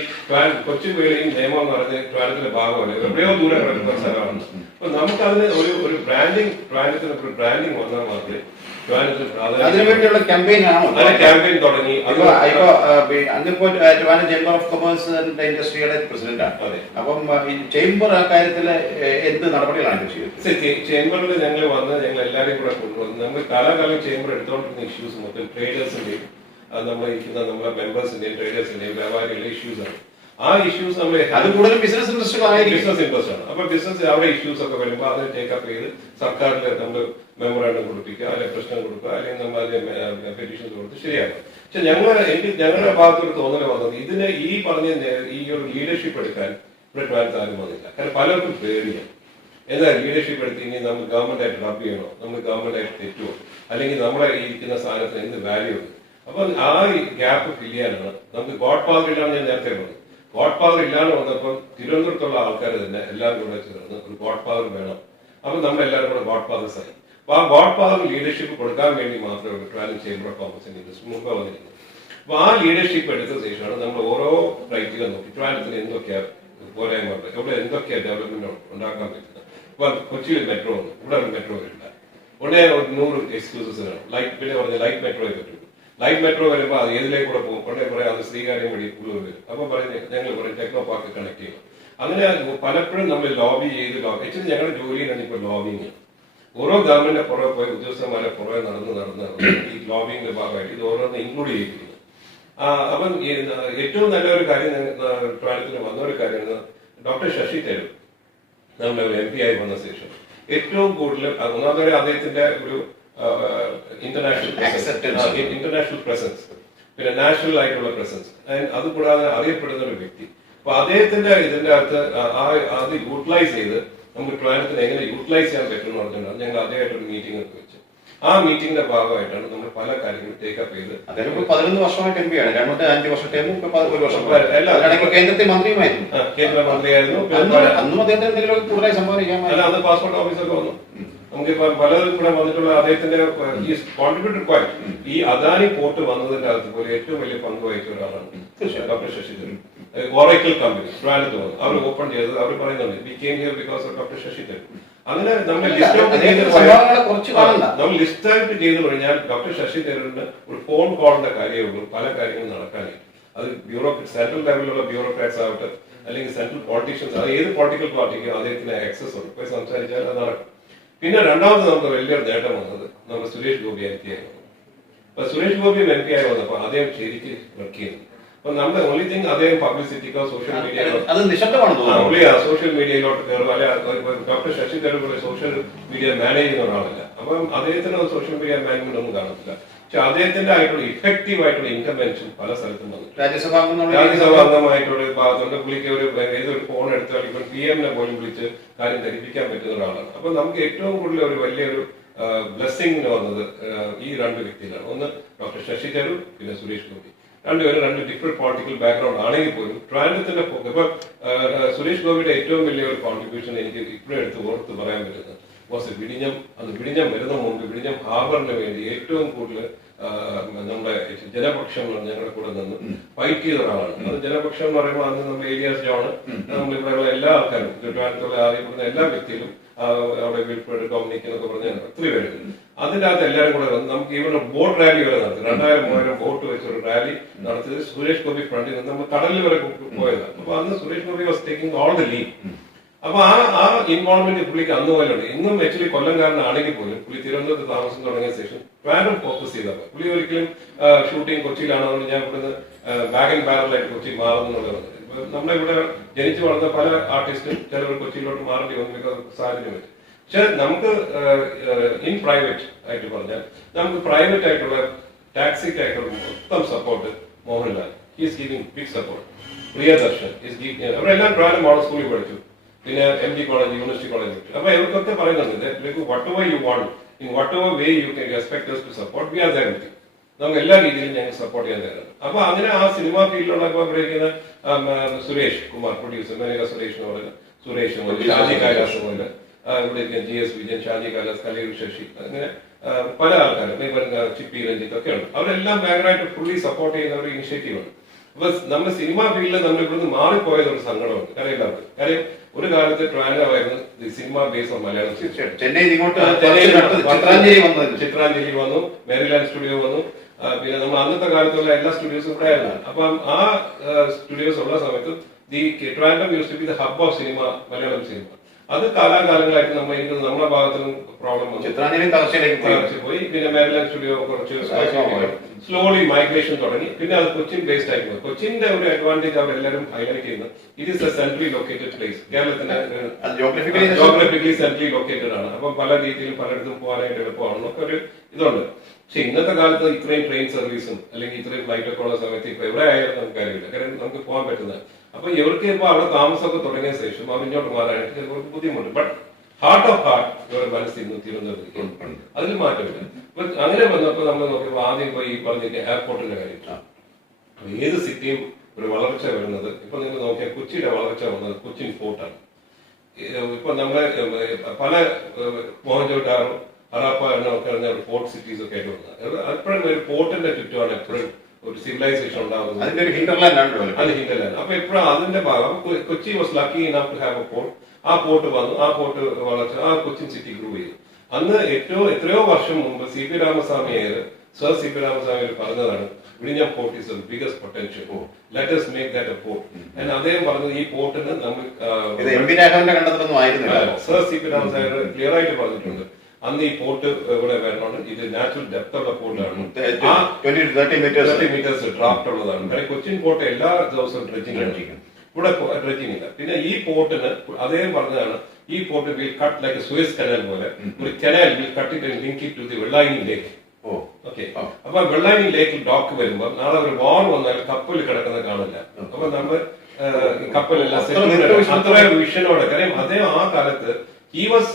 കൊച്ചുവേളിയും നിയമം എന്ന് പറയുന്നത് ട്രാൻഡത്തിന്റെ ഭാഗമല്ല, എവിടെയോ ദൂരെ കിടക്കുന്ന സ്ഥലമാണ്. അപ്പൊ നമുക്കതിന് ഒരു ബ്രാൻഡിങ്, ട്രാൻഡത്തിന് ഒരു ബ്രാൻഡിങ് വന്നാൽ മാത്രമേ അതിനുവേണ്ടിയുള്ള ക്യാമ്പയിൻ ആണോ? ക്യാമ്പയിൻ തുടങ്ങി. അങ്ങിപ്പോ ചേംബർ ഓഫ് കൊമേഴ്സ് ആൻഡ് ഇൻഡസ്ട്രിയുടെ പ്രസിഡന്റ് ആണ്. അപ്പം ഈ ചേംബർ ആ കാര്യത്തില് എന്ത് നടപടികളാണ് ചെയ്യുന്നത്? ചേംബറിൽ ഞങ്ങൾ വന്ന് ഞങ്ങൾ എല്ലാവരെയും കൂടെ കൊണ്ടുവന്ന് നമ്മൾ കാലാകാലം ചേംബർ എടുത്തുകൊണ്ടിരുന്ന ഇഷ്യൂസ് മൊത്തം ട്രേഡേഴ്സിന്റെയും നമ്മളിരിക്കുന്ന നമ്മളെ മെമ്പേഴ്സിന്റെയും ട്രേഡേഴ്സിന്റെയും വ്യാപാരികളുടെ ഇഷ്യൂസ് ആണ്. ആ ഇഷ്യൂസ് നമ്മൾ അത് കൂടുതൽ ബിസിനസ് ഇൻട്രസ്റ്റ് ആണ്. അപ്പൊ ബിസിനസ് അവിടെ ഇഷ്യൂസ് ഒക്കെ വരുമ്പോൾ അതിനെ ടേക്കപ്പ് ചെയ്ത് സർക്കാരിൽ നമ്മൾ മെമ്മോറാണ്ടം കൊടുപ്പിക്കുക, അല്ലെങ്കിൽ പ്രശ്നം കൊടുക്കുക, അല്ലെങ്കിൽ നമ്മൾ അതിന്റെ പെറ്റീഷൻസ് കൊടുത്ത് ശരിയാക്കാം. പക്ഷെ ഞങ്ങളുടെ ഭാഗത്തൊരു തോന്നൽ വന്നത് ഇതിന് ഈ പറഞ്ഞ ഈ ഒരു ലീഡർഷിപ്പ് എടുക്കാൻ ഇവിടെ ട്രാൻസ് ആരും വന്നില്ല. കാരണം പലർക്കും പേടിയാണ്. എന്താ ലീഡർഷിപ്പ് എടുത്ത് ഇനി നമ്മൾ ഗവൺമെന്റ് ആയിട്ട് റബ് ചെയ്യണോ, നമ്മൾ ഗവൺമെന്റ് ആയിട്ട് തെറ്റുമോ, അല്ലെങ്കിൽ നമ്മളെ ഇരിക്കുന്ന സാധനത്തിന് എന്ത് വാല്യൂ ഉണ്ട്. അപ്പൊ ആ ഗ്യാപ്പ് ഫില്ല് ചെയ്യാനാണ് നമുക്ക് ഗോഡ് ഫാദർ ഇല്ലാന്ന് ഞാൻ നേരത്തെ പറഞ്ഞു. ഗോഡ് ഫാദർ ഇല്ലാന്ന് വന്നപ്പോൾ തിരുവനന്തപുരത്തുള്ള ആൾക്കാർ തന്നെ എല്ലാവരും കൂടെ ചേർന്ന് ഒരു ഗോഡ് ഫാദർ വേണം. അപ്പൊ നമ്മളെല്ലാവരും കൂടെ ഗോഡ് ഫാദേഴ്സ് ആയി. അപ്പൊ ആ ഗോഡ് ഫാദർ ലീഡർഷിപ്പ് കൊടുക്കാൻ വേണ്ടി മാത്രമേ Trivandrum chamber of commerce and industry മുമ്പ് വന്നിരുന്നത്. അപ്പൊ ആ ലീഡർഷിപ്പ് എടുത്ത ശേഷമാണ് നമ്മൾ ഓരോ ക്രൈറ്റീരിയ നോക്കി ട്രാൻഡത്തിന് എന്തൊക്കെയാണ് പോരായ്മ, ഇവിടെ എന്തൊക്കെയാണ് ഡെവലപ്മെന്റ് ഉണ്ടാക്കാൻ പറ്റുന്നത്. ഇപ്പൊ കൊച്ചിയിൽ മെട്രോ ഉണ്ട്, ഇവിടെ ഒരു മെട്രോ വരില്ല. ഉടനെ 100 എക്സ്ക്യൂസസ് വേണം. പിന്നെ പറഞ്ഞ ലൈറ്റ് മെട്രോയെ പറ്റും. ലൈറ്റ് മെട്രോ വരുമ്പോൾ അത് ഏതിലേക്ക് കൂടെ പോകും, ഉടനെ പറയാം അത് ശ്രീകാര്യം വഴി ഉള്ളൂർ വരും. അപ്പൊ ഞങ്ങൾ പറയും ടെക്നോ പാർക്ക് കണക്ട് ചെയ്യും. അങ്ങനെ പലപ്പോഴും നമ്മൾ ലോബി ചെയ്ത് ആക്ച്വലി ഞങ്ങളുടെ ജോലിയാണ് ഇപ്പോൾ ലോബിങ്. ഓരോ ഗവൺമെന്റിന്റെ പുറകെ പോയി ഉദ്യോഗസ്ഥന്മാരെ പുറകെ നടന്ന് ഈ ലോബിങ്ങിന്റെ ഭാഗമായിട്ട് ഇത് ഓരോന്ന് ഇൻക്ലൂഡ് ചെയ്തിരിക്കുന്നു. അപ്പം ഏറ്റവും നല്ലൊരു കാര്യം ട്രാൻഡത്തിന് വന്ന ഒരു കാര്യമാണ് ഡോക്ടർ ശശി തരൂർ നമ്മുടെ ഒരു MP ആയി വന്ന ശേഷം ഏറ്റവും കൂടുതൽ ഒന്നാമത്തെ അദ്ദേഹത്തിന്റെ ഒരു ഇന്റർനാഷണൽ പ്രസൻസ്, പിന്നെ നാഷണൽ ആയിട്ടുള്ള പ്രസൻസ്, അതുകൂടാതെ അറിയപ്പെടുന്ന ഒരു വ്യക്തി. അപ്പൊ അദ്ദേഹത്തിന്റെ ഇതിന്റെ അകത്ത് അത് യൂട്ടിലൈസ് ചെയ്ത് നമുക്ക് ട്രാൻഡത്തിന് എങ്ങനെ യൂട്ടിലൈസ് ചെയ്യാൻ പറ്റുമെന്ന് പറഞ്ഞാൽ ഞങ്ങൾ അദ്ദേഹമായിട്ട് ഒരു മീറ്റിംഗ് ഒക്കെ വെച്ചു. ആ മീറ്റിംഗിന്റെ ഭാഗമായിട്ടാണ് നമ്മൾ പല കാര്യങ്ങളും ടേക്കപ്പ് ചെയ്ത് 11 വർഷമായിട്ട് MP ആണ്. 5 വർഷത്തേക്കും കേന്ദ്രത്തിൽ മന്ത്രിയുമായിരുന്നു. കേന്ദ്രമന്ത്രിയായിരുന്നു. അന്നും അദ്ദേഹത്തിന് എന്തെങ്കിലും കൂടുതലായി സംഭാവന ചെയ്യാൻ അത് പാസ്പോർട്ട് ഓഫീസൊക്കെ വന്നു. നമുക്കിപ്പോ പലതും കൂടെ വന്നിട്ടുള്ള അദ്ദേഹത്തിന്റെ കോൺട്രിബ്യൂട്ടഡ് ക്വൈറ്റ് ഈ അദാനി പോർട്ട് വന്നതിന്റെ അകത്ത് പോലെ ഏറ്റവും വലിയ പങ്ക് വഹിച്ച ഒരാളാണ് doctor Shashi Tharoor. Oracle company ട്രിവാൻഡ്രത്ത് വന്നു, അവർ ഓപ്പൺ ചെയ്തത് അവർ പറയുന്നുണ്ട് we came here because of doctor Shashi Tharoor. അങ്ങനെ നമ്മൾ ലിസ്റ്റ് ഔട്ട് ചെയ്ത് കഴിഞ്ഞാൽ ഡോക്ടർ ശശി തരൂരിന് ഒരു ഫോൺ കോളിന്റെ കാര്യമേ ഉള്ളൂ പല കാര്യങ്ങളും നടക്കാനേ. അത് സെൻട്രൽ ലെവലിലുള്ള ബ്യൂറോക്രാറ്റ്സ് ആവട്ടെ അല്ലെങ്കിൽ സെൻട്രൽ പൊളിറ്റീഷ്യൻസ്, അത് ഏത് പൊളിറ്റിക്കൽ പാർട്ടിക്കും അദ്ദേഹത്തിന് ആക്സസ് ഉണ്ട്, പോയി സംസാരിച്ചാൽ അത് നടക്കും. പിന്നെ രണ്ടാമത് നമുക്ക് വലിയൊരു നേട്ടം വന്നത് നമ്മുടെ സുരേഷ് ഗോപി എം പി ആയി വന്നു. അപ്പൊ സുരേഷ് ഗോപി എം പി ആയി വന്നപ്പോൾ അദ്ദേഹം ശരിക്ക് വർക്ക് ചെയ്യുന്നു. അപ്പൊ നമ്മുടെ ഓൺലി തിങ് അദ്ദേഹം പബ്ലിസിറ്റിക്കോ സോഷ്യൽ മീഡിയയിലോ സോഷ്യൽ മീഡിയയിലോട്ട് കയറും, അല്ലെ doctor Shashi Tharoor social media manage ചെയ്യുന്ന ഒരാളല്ല. അപ്പം അദ്ദേഹത്തിന് സോഷ്യൽ മീഡിയ മാനേജ്മെന്റ് ഒന്നും കാണത്തില്ല. പക്ഷെ അദ്ദേഹത്തിന്റെ ആയിട്ടുള്ള ഇഫക്റ്റീവ് ആയിട്ടുള്ള ഇന്റർവെൻഷൻ പല സ്ഥലത്തും വന്നു. രാജ്യസഭാ അംഗമായിട്ടുള്ള ഭാഗത്തുണ്ട്. പുള്ളിക്ക് ഏതൊരു ഫോൺ എടുത്താൽ ഇപ്പൊ PM പോലും വിളിച്ച് കാര്യം ധരിപ്പിക്കാൻ പറ്റുന്ന ഒരാളാണ്. അപ്പൊ നമുക്ക് ഏറ്റവും കൂടുതൽ ഒരു വലിയൊരു ബ്ലെസ്സിംഗ് വന്നത് ഈ രണ്ട് വ്യക്തികളാണ്. ഒന്ന് ഡോക്ടർ ശശി തരൂർ, പിന്നെ സുരേഷ് ഗോപി. രണ്ടുപേരും രണ്ട് ഡിഫറെന്റ് പൊളിറ്റിക്കൽ ബാക്ക്ഗ്രൗണ്ട് ആണെങ്കിൽ പോലും ട്രാൻഡത്തിന്റെ ഇപ്പൊ സുരേഷ് ഗോപിയുടെ ഏറ്റവും വലിയ ഒരു കോൺട്രിബ്യൂഷൻ എനിക്ക് ഇപ്പോഴും ഓർത്ത് പറയാൻ പറ്റുന്നത് വിഴിഞ്ഞം വരുന്ന മുമ്പ് വിഴിഞ്ഞം ഹാർബറിന് വേണ്ടി ഏറ്റവും കൂടുതൽ നമ്മുടെ ജനപക്ഷം ഞങ്ങളുടെ കൂടെ നിന്ന് ഫൈറ്റ് ചെയ്ത ഒരാളാണ്. അത് ജനപക്ഷം എന്ന് പറയുമ്പോൾ അന്ന് നമ്മുടെ ഏരിയാസ് ജോണ്, നമ്മളിവിടെയുള്ള എല്ലാ ആൾക്കാരും ചുറ്റുപാടത്തുള്ള അറിയപ്പെടുന്ന എല്ലാ വ്യക്തികളും അവിടെ വിൽപ്പേട് ഡൊമിനിക് എന്നൊക്കെ പറഞ്ഞ ഒത്തിരി പേരുണ്ട്. അതിന്റെ അകത്ത് എല്ലാവരും കൂടെ വന്ന് നമുക്ക് ഇവിടെ ബോട്ട് റാലി വരെ നടത്തി 2000-3000 ബോട്ട് വെച്ചൊരു റാലി നടത്തിയത് സുരേഷ് ഗോപി ഫ്രണ്ടിൽ നിന്ന് നമ്മൾ കടലിൽ വരെ പോയതാണ്. അപ്പൊ അന്ന് Suresh Gopi was taking all the lead. അപ്പൊ ആ ഇൻവോൾവ്മെന്റ് പുള്ളിക്ക് അന്ന് പോലുണ്ട്. ഇന്നും ആക്ച്വലി കൊല്ലംകാരനാണെങ്കിൽ പോലും പുള്ളി തിരുവനന്തപുരത്ത് താമസം തുടങ്ങിയ ശേഷം ട്രാൻഡം ഫോക്കസ് ചെയ്താൽ പുള്ളി ഒരിക്കലും ഷൂട്ടിംഗ് കൊച്ചിയിലാണെന്ന് ഞാൻ ഇവിടുന്ന് ബാഗ് ആൻഡ് ബാരലായിട്ട് കൊച്ചി മാറുന്നുള്ളത്. നമ്മുടെ ഇവിടെ ജനിച്ചു വളർന്ന പല ആർട്ടിസ്റ്റും ചിലവർ കൊച്ചിയിലോട്ട് മാറേണ്ടി വന്നു സാഹചര്യം വെച്ച്. പക്ഷെ നമുക്ക് ഇൻ പ്രൈവറ്റ് ആയിട്ട് പറഞ്ഞാൽ നമുക്ക് പ്രൈവറ്റ് ആയിട്ടുള്ള ടാക്സിക്കായിട്ടുള്ള മൊത്തം support Mohanlal is giving big support. Priyadarshan is giving, അവരെല്ലാം ട്രാൻഡം മോഡൽ സ്കൂളിൽ പഠിച്ചു, പിന്നെ MG കോളേജ്, യൂണിവേഴ്സിറ്റി കോളേജ്. അപ്പൊ ഇവർക്കൊക്കെ പറയുന്നുണ്ട് whatever you want in whatever way you can expect us to support, we are there with you. നമുക്ക് എല്ലാ രീതിയിലും ഞങ്ങൾ സപ്പോർട്ട് ചെയ്യാൻ തരാം. അപ്പൊ അങ്ങനെ ആ സിനിമാ ഫീൽഡിലുള്ള ഇപ്പൊ ഇവിടെ ഇരിക്കുന്ന സുരേഷ് കുമാർ പ്രൊഡ്യൂസർ, മേനക സുരേഷ് എന്ന് പറയുന്നത് സുരേഷ്, ഷാജി കൈലാസ് പോലെ ഇവിടെ ഇരിക്കുന്ന GS വിജയൻ, ഷാജി കൈലാസ്, കലീർ ശശി, അങ്ങനെ പല ആൾക്കാരും ചിപ്പി രഞ്ജിത്ത് ഒക്കെ ഉണ്ട്. അവരെല്ലാം ഭയങ്കരമായിട്ട് ഫുള്ളി സപ്പോർട്ട് ചെയ്യുന്ന ഒരു ഇനിഷ്യേറ്റീവ് ആണ്. അപ്പൊ നമ്മുടെ സിനിമാ ഫീൽഡിൽ നമ്മൾ ഇവിടുന്ന് മാറിപ്പോയത് ഒരു സങ്കടമുണ്ട്. കാര്യം ഒരു കാലത്ത് ട്രാൻഡമായിരുന്നു cinema base on Malayalam. Chitranjali വന്നു, മേരിലാൻഡ് സ്റ്റുഡിയോ വന്നു, പിന്നെ നമ്മൾ അന്നത്തെ കാലത്തുള്ള എല്ലാ സ്റ്റുഡിയോസും ഇവിടെ ആയിരുന്നു. അപ്പം ആ സ്റ്റുഡിയോസ് ഉള്ള സമയത്ത് Trivandrum use to be the hub of cinema, Malayalam cinema. അത് കാലാകാലങ്ങളായിട്ട് എനിക്ക് നമ്മുടെ ഭാഗത്തും പ്രോബ്ലം വന്നു പോയി. പിന്നെ മേരിലാൻഡ് സ്റ്റുഡിയോ കുറച്ച് സ്ലോലി മൈഗ്രേഷൻ തുടങ്ങി. പിന്നെ അത് കൊച്ചിൻ ബേസ്ഡ് ആയി പോയി. കൊച്ചിന്റെ ഒരു അഡ്വാൻറ്റേജ് അവരെല്ലാവരും ഹൈലൈറ്റ് ചെയ്യുന്നത് it is A centrally located place. കേരളത്തിന്റെ ജോഗ്രഫിക്കലി സെൻട്രലി ലൊക്കേറ്റഡ് ആണ്. അപ്പൊ പല രീതിയിലും പലയിടത്തും പോകാനായിട്ട് എളുപ്പമാണെന്നൊക്കെ ഒരു ഇതുണ്ട്. പക്ഷെ ഇന്നത്തെ കാലത്ത് ഇത്രയും ട്രെയിൻ സർവീസും അല്ലെങ്കിൽ ഇത്രയും ഫ്ലൈറ്റ് ഒക്കെ ഉള്ള സമയത്ത് ഇപ്പൊ എവിടെ ആയാലും നമുക്ക് അറിയില്ല, കാരണം നമുക്ക് പോകാൻ പറ്റുന്നത്. അപ്പൊ ഇവർക്ക് ഇപ്പൊ അവിടെ താമസമൊക്കെ തുടങ്ങിയ ശേഷം അവർ ഇങ്ങോട്ട് മാറാനായിട്ട് ചിലർക്ക് ബുദ്ധിമുട്ട്. ബട്ട് ഹാർട്ട് ഓഫ് ഹാർട്ട് ഇവരുടെ മനസ്സിൽ തിരുവനന്തപുരത്ത് അതിൽ മാറ്റമില്ല. അപ്പൊ അങ്ങനെ വന്നപ്പോ നമ്മൾ നോക്കിയപ്പോൾ ആദ്യം പോയി ഈ പറഞ്ഞിരിക്കുന്ന എയർപോർട്ടിന്റെ കാര്യം. ഏത് സിറ്റിയും ഒരു വളർച്ച വരുന്നത് ഇപ്പൊ നിങ്ങൾ നോക്കിയാൽ കൊച്ചിയുടെ വളർച്ച വന്നത് കൊച്ചിൻ പോർട്ടാണ്. ഇപ്പൊ നമ്മളെ പല മോഹൻജോദാറും ഹറാപ്പ എന്നൊക്കെ ഒരു പോർട്ട് സിറ്റീസ് ഒക്കെ ആയിട്ട് വന്നത്. എപ്പോഴും ഒരു പോർട്ടിന്റെ ചുറ്റുമാണ് എപ്പോഴും ഒരു സിവിലൈസേഷൻ ഉണ്ടാകുന്നത്. അത് ഹിന്ദർലാൻഡ്. അപ്പൊ എപ്പോഴും അതിന്റെ ഭാഗം Kochi was lucky enough to have a port. ആ പോർട്ട് വന്നു, ആ പോർട്ട് വളർച്ച, ആ കൊച്ചിൻ സിറ്റി ഗ്രൂ ചെയ്തു. അന്ന് എത്രയോ വർഷം മുമ്പ് സർ CP രാമസ്വാമി പറഞ്ഞതാണ് വിഴിഞ്ഞം port is the biggest potential, let us make that a port. അദ്ദേഹം പറഞ്ഞത് ഈ പോർട്ടിന് നമ്മൾ സർ CP രാമസ്വാമി ക്ലിയർ ആയിട്ട് പറഞ്ഞിട്ടുണ്ട്. അന്ന് ഈ പോർട്ട് ഇവിടെ വരണം, ഇത് നാച്ചുറൽ ഡെപ്ത് ഉള്ള പോർട്ടാണ്, 30 മീറ്റേഴ്സ് ഡ്രാഫ്റ്റ് ഉള്ളതാണ്. കാരണം കൊച്ചിൻ പോർട്ട് എല്ലാ ദിവസവും ഡ്രെഡ്ജിങ്, ഇവിടെ ഡ്രെഡ്ജിങ് ഇല്ല. പിന്നെ ഈ പോർട്ടിന് അദ്ദേഹം പറഞ്ഞതാണ് ഈ port will cut like Suez canal പോലെ ഒരു canal will cut it and link it to the Vellayani lake. Okay, അപ്പൊ വെള്ളായണി ലേക്കിൽ ഡോക്ക് വരുമ്പോൾ നാളെ ഒരു വാർ വന്നാൽ കപ്പൽ കിടക്കുന്നത് കാണില്ല. അപ്പൊ നമ്മൾ കപ്പലെല്ലാം അത്ര വിഷനോടെ, കാര്യം അദ്ദേഹം ആ കാലത്ത് he was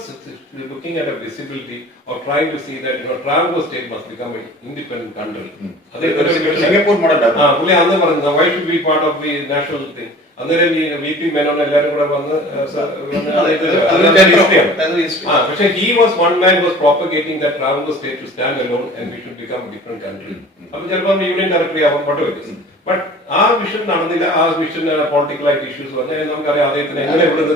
looking at a visibility of trying to see that Travancore state must become an independent country. Singapore model. Why should be part of the national thing? അന്നേരം ഈ VP മേനോൻ എല്ലാവരും കൂടെ വന്ന് പക്ഷെ he was one man was propagating that Travancore state to stand alone and we should become a different country. അപ്പൊ ചിലപ്പോൾ union territory ആവാൻ പറ്റും. ബട്ട് ആ വിഷൻ നടന്നില്ല. ആ വിഷൻ പൊളിറ്റിക്കൽ ആയിട്ട് ഇഷ്യൂസ് വന്നാൽ നമുക്കറിയാം അദ്ദേഹത്തിന് എങ്ങനെ ഇവിടുന്ന്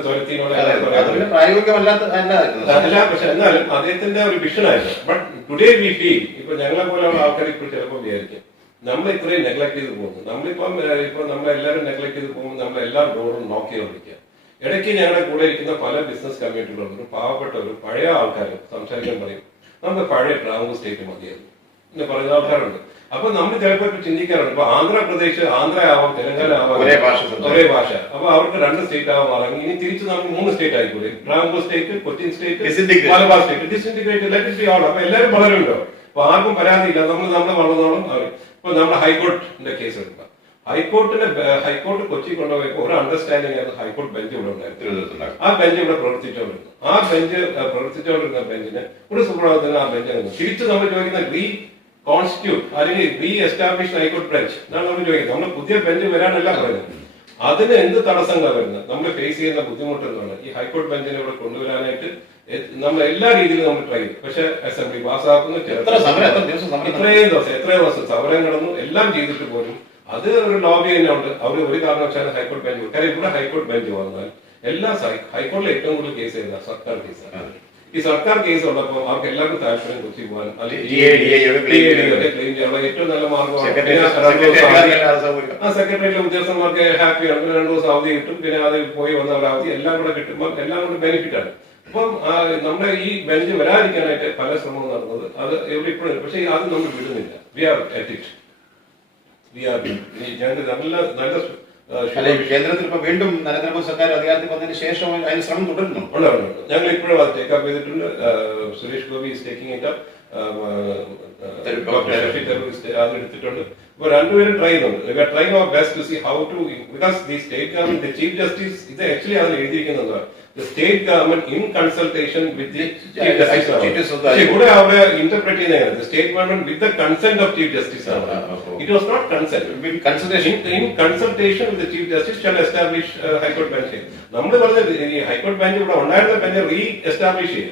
അല്ല. പക്ഷെ എന്നാലും അദ്ദേഹത്തിന്റെ ഒരു വിഷൻ ആയിരുന്നു. ബട്ട് ടുഡേ വി ഫീൽ ഇപ്പൊ ഞങ്ങളെ പോലെയുള്ള ആൾക്കാർ ഇപ്പോൾ ചിലപ്പോൾ വിചാരിക്കും നമ്മൾ ഇത്രയും നെഗ്ലക്ട് ചെയ്ത് പോകുന്നു. ഇപ്പൊ നമ്മളെല്ലാവരും നെഗ്ലക്ട് ചെയ്ത് പോകുമ്പോൾ നമ്മളെല്ലാം ഡോറും നോക്ക് ചെയ്തോണ്ടിരിക്കുക. ഇടയ്ക്ക് ഞങ്ങളുടെ കൂടെ ഇരിക്കുന്ന പല ബിസിനസ് കമ്മ്യൂണിറ്റികളുണ്ട്, പാവപ്പെട്ടവരും പഴയ ആൾക്കാരും സംസാരിക്കാൻ പറയും നമുക്ക് പഴയ ട്രാവൻകൂർ സ്റ്റേറ്റ് മതിയായിരുന്നു എന്ന് പറയുന്ന ആൾക്കാരുണ്ട്. അപ്പൊ നമ്മൾ ചിലപ്പോൾ ഇപ്പൊ ചിന്തിക്കാറുണ്ട്. ഇപ്പൊ ആന്ധ്രാപ്രദേശ് ആന്ധ്ര ആവാം, തെലങ്കാന ആവാം, ഒരേ ഭാഷ. അപ്പൊ അവർക്ക് 2 സ്റ്റേറ്റ് ആവാൻ മാറാം. ഇനി തിരിച്ച് നമുക്ക് 3 സ്റ്റേറ്റ് ആയിക്കൂടെ? Travancore state, Cochin state, Malabar state, disintegrate let all. അപ്പൊ എല്ലാവരും വളരുമല്ലോ. അപ്പൊ ആർക്കും പരാതിയില്ല. നമ്മൾ വളർന്നോളം അവർ. ഇപ്പൊ നമ്മുടെ ഹൈക്കോർട്ടിന്റെ കേസ് എടുക്കാം. ഹൈക്കോർട്ട് കൊച്ചി കൊണ്ടുപോയപ്പോൾ ഒരു അണ്ടർസ്റ്റാൻഡിംഗ് ആയിരുന്നു. ഹൈക്കോർട്ട് ബെഞ്ച് ഇവിടെ ഉണ്ടായിരുന്നു. ആ ബെഞ്ച് ഇവിടെ പ്രവർത്തിച്ചുകൊണ്ടിരുന്നു. ആ ബെഞ്ച് പ്രവർത്തിച്ചുകൊണ്ടിരുന്ന ബെഞ്ചിന് ഒരു സുപ്രഭാതത്തിന് ആ ബെഞ്ച് തിരിച്ച് നമ്മൾ ചോദിക്കുന്ന കോൺസ്റ്റിറ്റ്യൂട്ട് അല്ലെങ്കിൽ എസ്റ്റാബ്ലിഷ് ഹൈക്കോർട്ട് ബെഞ്ച് എന്നാണ് നമ്മൾ ചോദിക്കുന്നത്. നമ്മൾ പുതിയ ബെഞ്ച് വരാനല്ല പറയുന്നത്. അതിന് എന്ത് തടസ്സങ്ങളാണ് വരുന്നത്? നമ്മൾ ഫേസ് ചെയ്യുന്ന ബുദ്ധിമുട്ട് എന്താണ്? ഈ ഹൈക്കോർട്ട് ബെഞ്ചിനെ ഇവിടെ കൊണ്ടുവരാനായിട്ട് നമ്മൾ എല്ലാ രീതിയിലും നമ്മൾ ട്രൈ ചെയ്തു. പക്ഷെ അസംബ്ലി പാസ്സാക്കുന്നു. എത്രയോ ദിവസം സമരം കിടന്നു, എല്ലാം ചെയ്തിട്ട് പോലും അത് ഒരു ലോബി തന്നെ ഉണ്ട്. അവർ ഒരു കാരണവശാലും ഹൈക്കോർട്ട് ബെഞ്ച്, കാര്യം ഇവിടെ ഹൈക്കോർട്ട് ബെഞ്ച് വന്നാൽ എല്ലാ ഹൈക്കോടതിയിൽ ഏറ്റവും കൂടുതൽ കേസ് ചെയ്ത സർക്കാർ കേസാണ്. ഈ സർക്കാർ കേസ് ഉള്ളപ്പോൾ അവർക്ക് എല്ലാവർക്കും താല്പര്യം കൊച്ചി പോകാൻ അല്ലെങ്കിൽ ക്ലെയിം ചെയ്യാനുള്ള ഏറ്റവും നല്ല മാർഗമാണ്. ആ സെക്രട്ടറിയിലെ ഉദ്യോഗസ്ഥന്മാർക്ക് ഹാപ്പിയാണ്. 2 ദിവസം അവധി കിട്ടും. പിന്നെ അത് പോയി വന്ന ഒരു അവധി എല്ലാം കൂടെ കിട്ടുമ്പോൾ എല്ലാം കൂടെ ബെനിഫിറ്റ് ആണ്. അപ്പം നമ്മുടെ ഈ ബെഞ്ച് വരാതിരിക്കാനായിട്ട് പല ശ്രമവും നടന്നത് അത് എവിടെ ഇപ്പോഴും. പക്ഷെ അത് നമ്മൾ വിടുന്നില്ല. We are at it. ഞങ്ങൾക്ക് നല്ല കേന്ദ്രത്തിൽ ഇപ്പൊ വീണ്ടും നരേന്ദ്രമോദി സർക്കാർ അധികാരത്തിൽ വന്നതിന് ശേഷം അതിന് ശ്രമം തുടരുന്നു. ഞങ്ങൾ ഇപ്പോഴും അത് ടേക്കപ്പ് ചെയ്തിട്ടുണ്ട്. Suresh Gopi is taking it up. അത് എടുത്തിട്ടുണ്ട്. ഇപ്പൊ രണ്ടുപേരും ട്രൈ ചെയ്യുന്നുണ്ട്. ട്രൈ അവർ best to see how to because the state government the chief justice ഇത് ആക്ച്വലി അതിൽ എഴുതിയിരിക്കുന്നത് the state government in consultation with the chief justice. ഇവിടെ അവിടെ ഇന്റർപ്രറ്റ് ചെയ്യുന്നതാണ് the state government with the consent of chief justice. It was not consent. In consultation with the chief justice shall establish high court bench. നമ്മൾ പറഞ്ഞത് ഈ high court bench ഇവിടെ ഉണ്ടായിരുന്ന bench re-establish ചെയ്യും.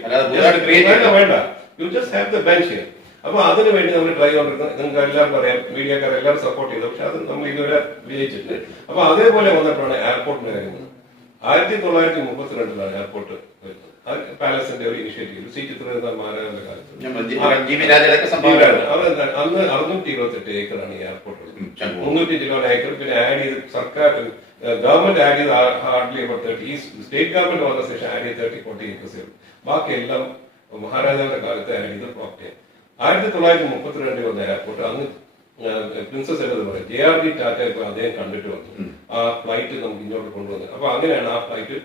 വേണ്ട, you just have the bench here. അപ്പൊ അതിനു വേണ്ടി നമ്മൾ ട്രൈ ചെയ്തിരുന്നത് നിങ്ങൾക്ക് എല്ലാവർക്കും അറിയാം. മീഡിയക്കാർ എല്ലാവരും സപ്പോർട്ട് ചെയ്തു. പക്ഷെ അത് നമ്മൾ ഇതുവരെ വിജയിച്ചിട്ടുണ്ട്. അപ്പൊ അതേപോലെ വന്നിട്ടാണ് എയർപോർട്ടിന്റെ കാര്യം. 1932 എയർപോർട്ട് വരുന്നത്. പാലസിന്റെ ഒരു ഇനിഷ്യേറ്റീവ് സീറ്റ് മഹാരാജാന്റെ കാലത്ത് അന്ന് 628 ഏക്കറാണ് ഈ എയർപോർട്ട്. 300 ഏക്കർ പിന്നെ ആഡ് ചെയ്ത് സർക്കാർ ഗവൺമെന്റ് ആഡ് ചെയ്ത് ഹാർഡ്ലി 30. ഈ സ്റ്റേറ്റ് ഗവൺമെന്റ് വന്ന ശേഷം ആഡ് ചെയ്ത് 30-40 ഏക്കേഴ്സ്. ബാക്കി എല്ലാം മഹാരാജാവിന്റെ കാലത്ത് ആഡ് ചെയ്ത് പ്രോപ്പർട്ടി. 1932 വന്ന എയർപോർട്ട് അന്ന് പ്രിൻസസ് എന്നത് പറയും JRD ടാറ്റ ഇപ്പൊ അദ്ദേഹം കണ്ടിട്ട് വന്നു. ആ ഫ്ലൈറ്റ് നമുക്ക് ഇങ്ങോട്ട് കൊണ്ടുവന്നത്. അപ്പൊ അങ്ങനെയാണ് ആ ഫ്ലൈറ്റ്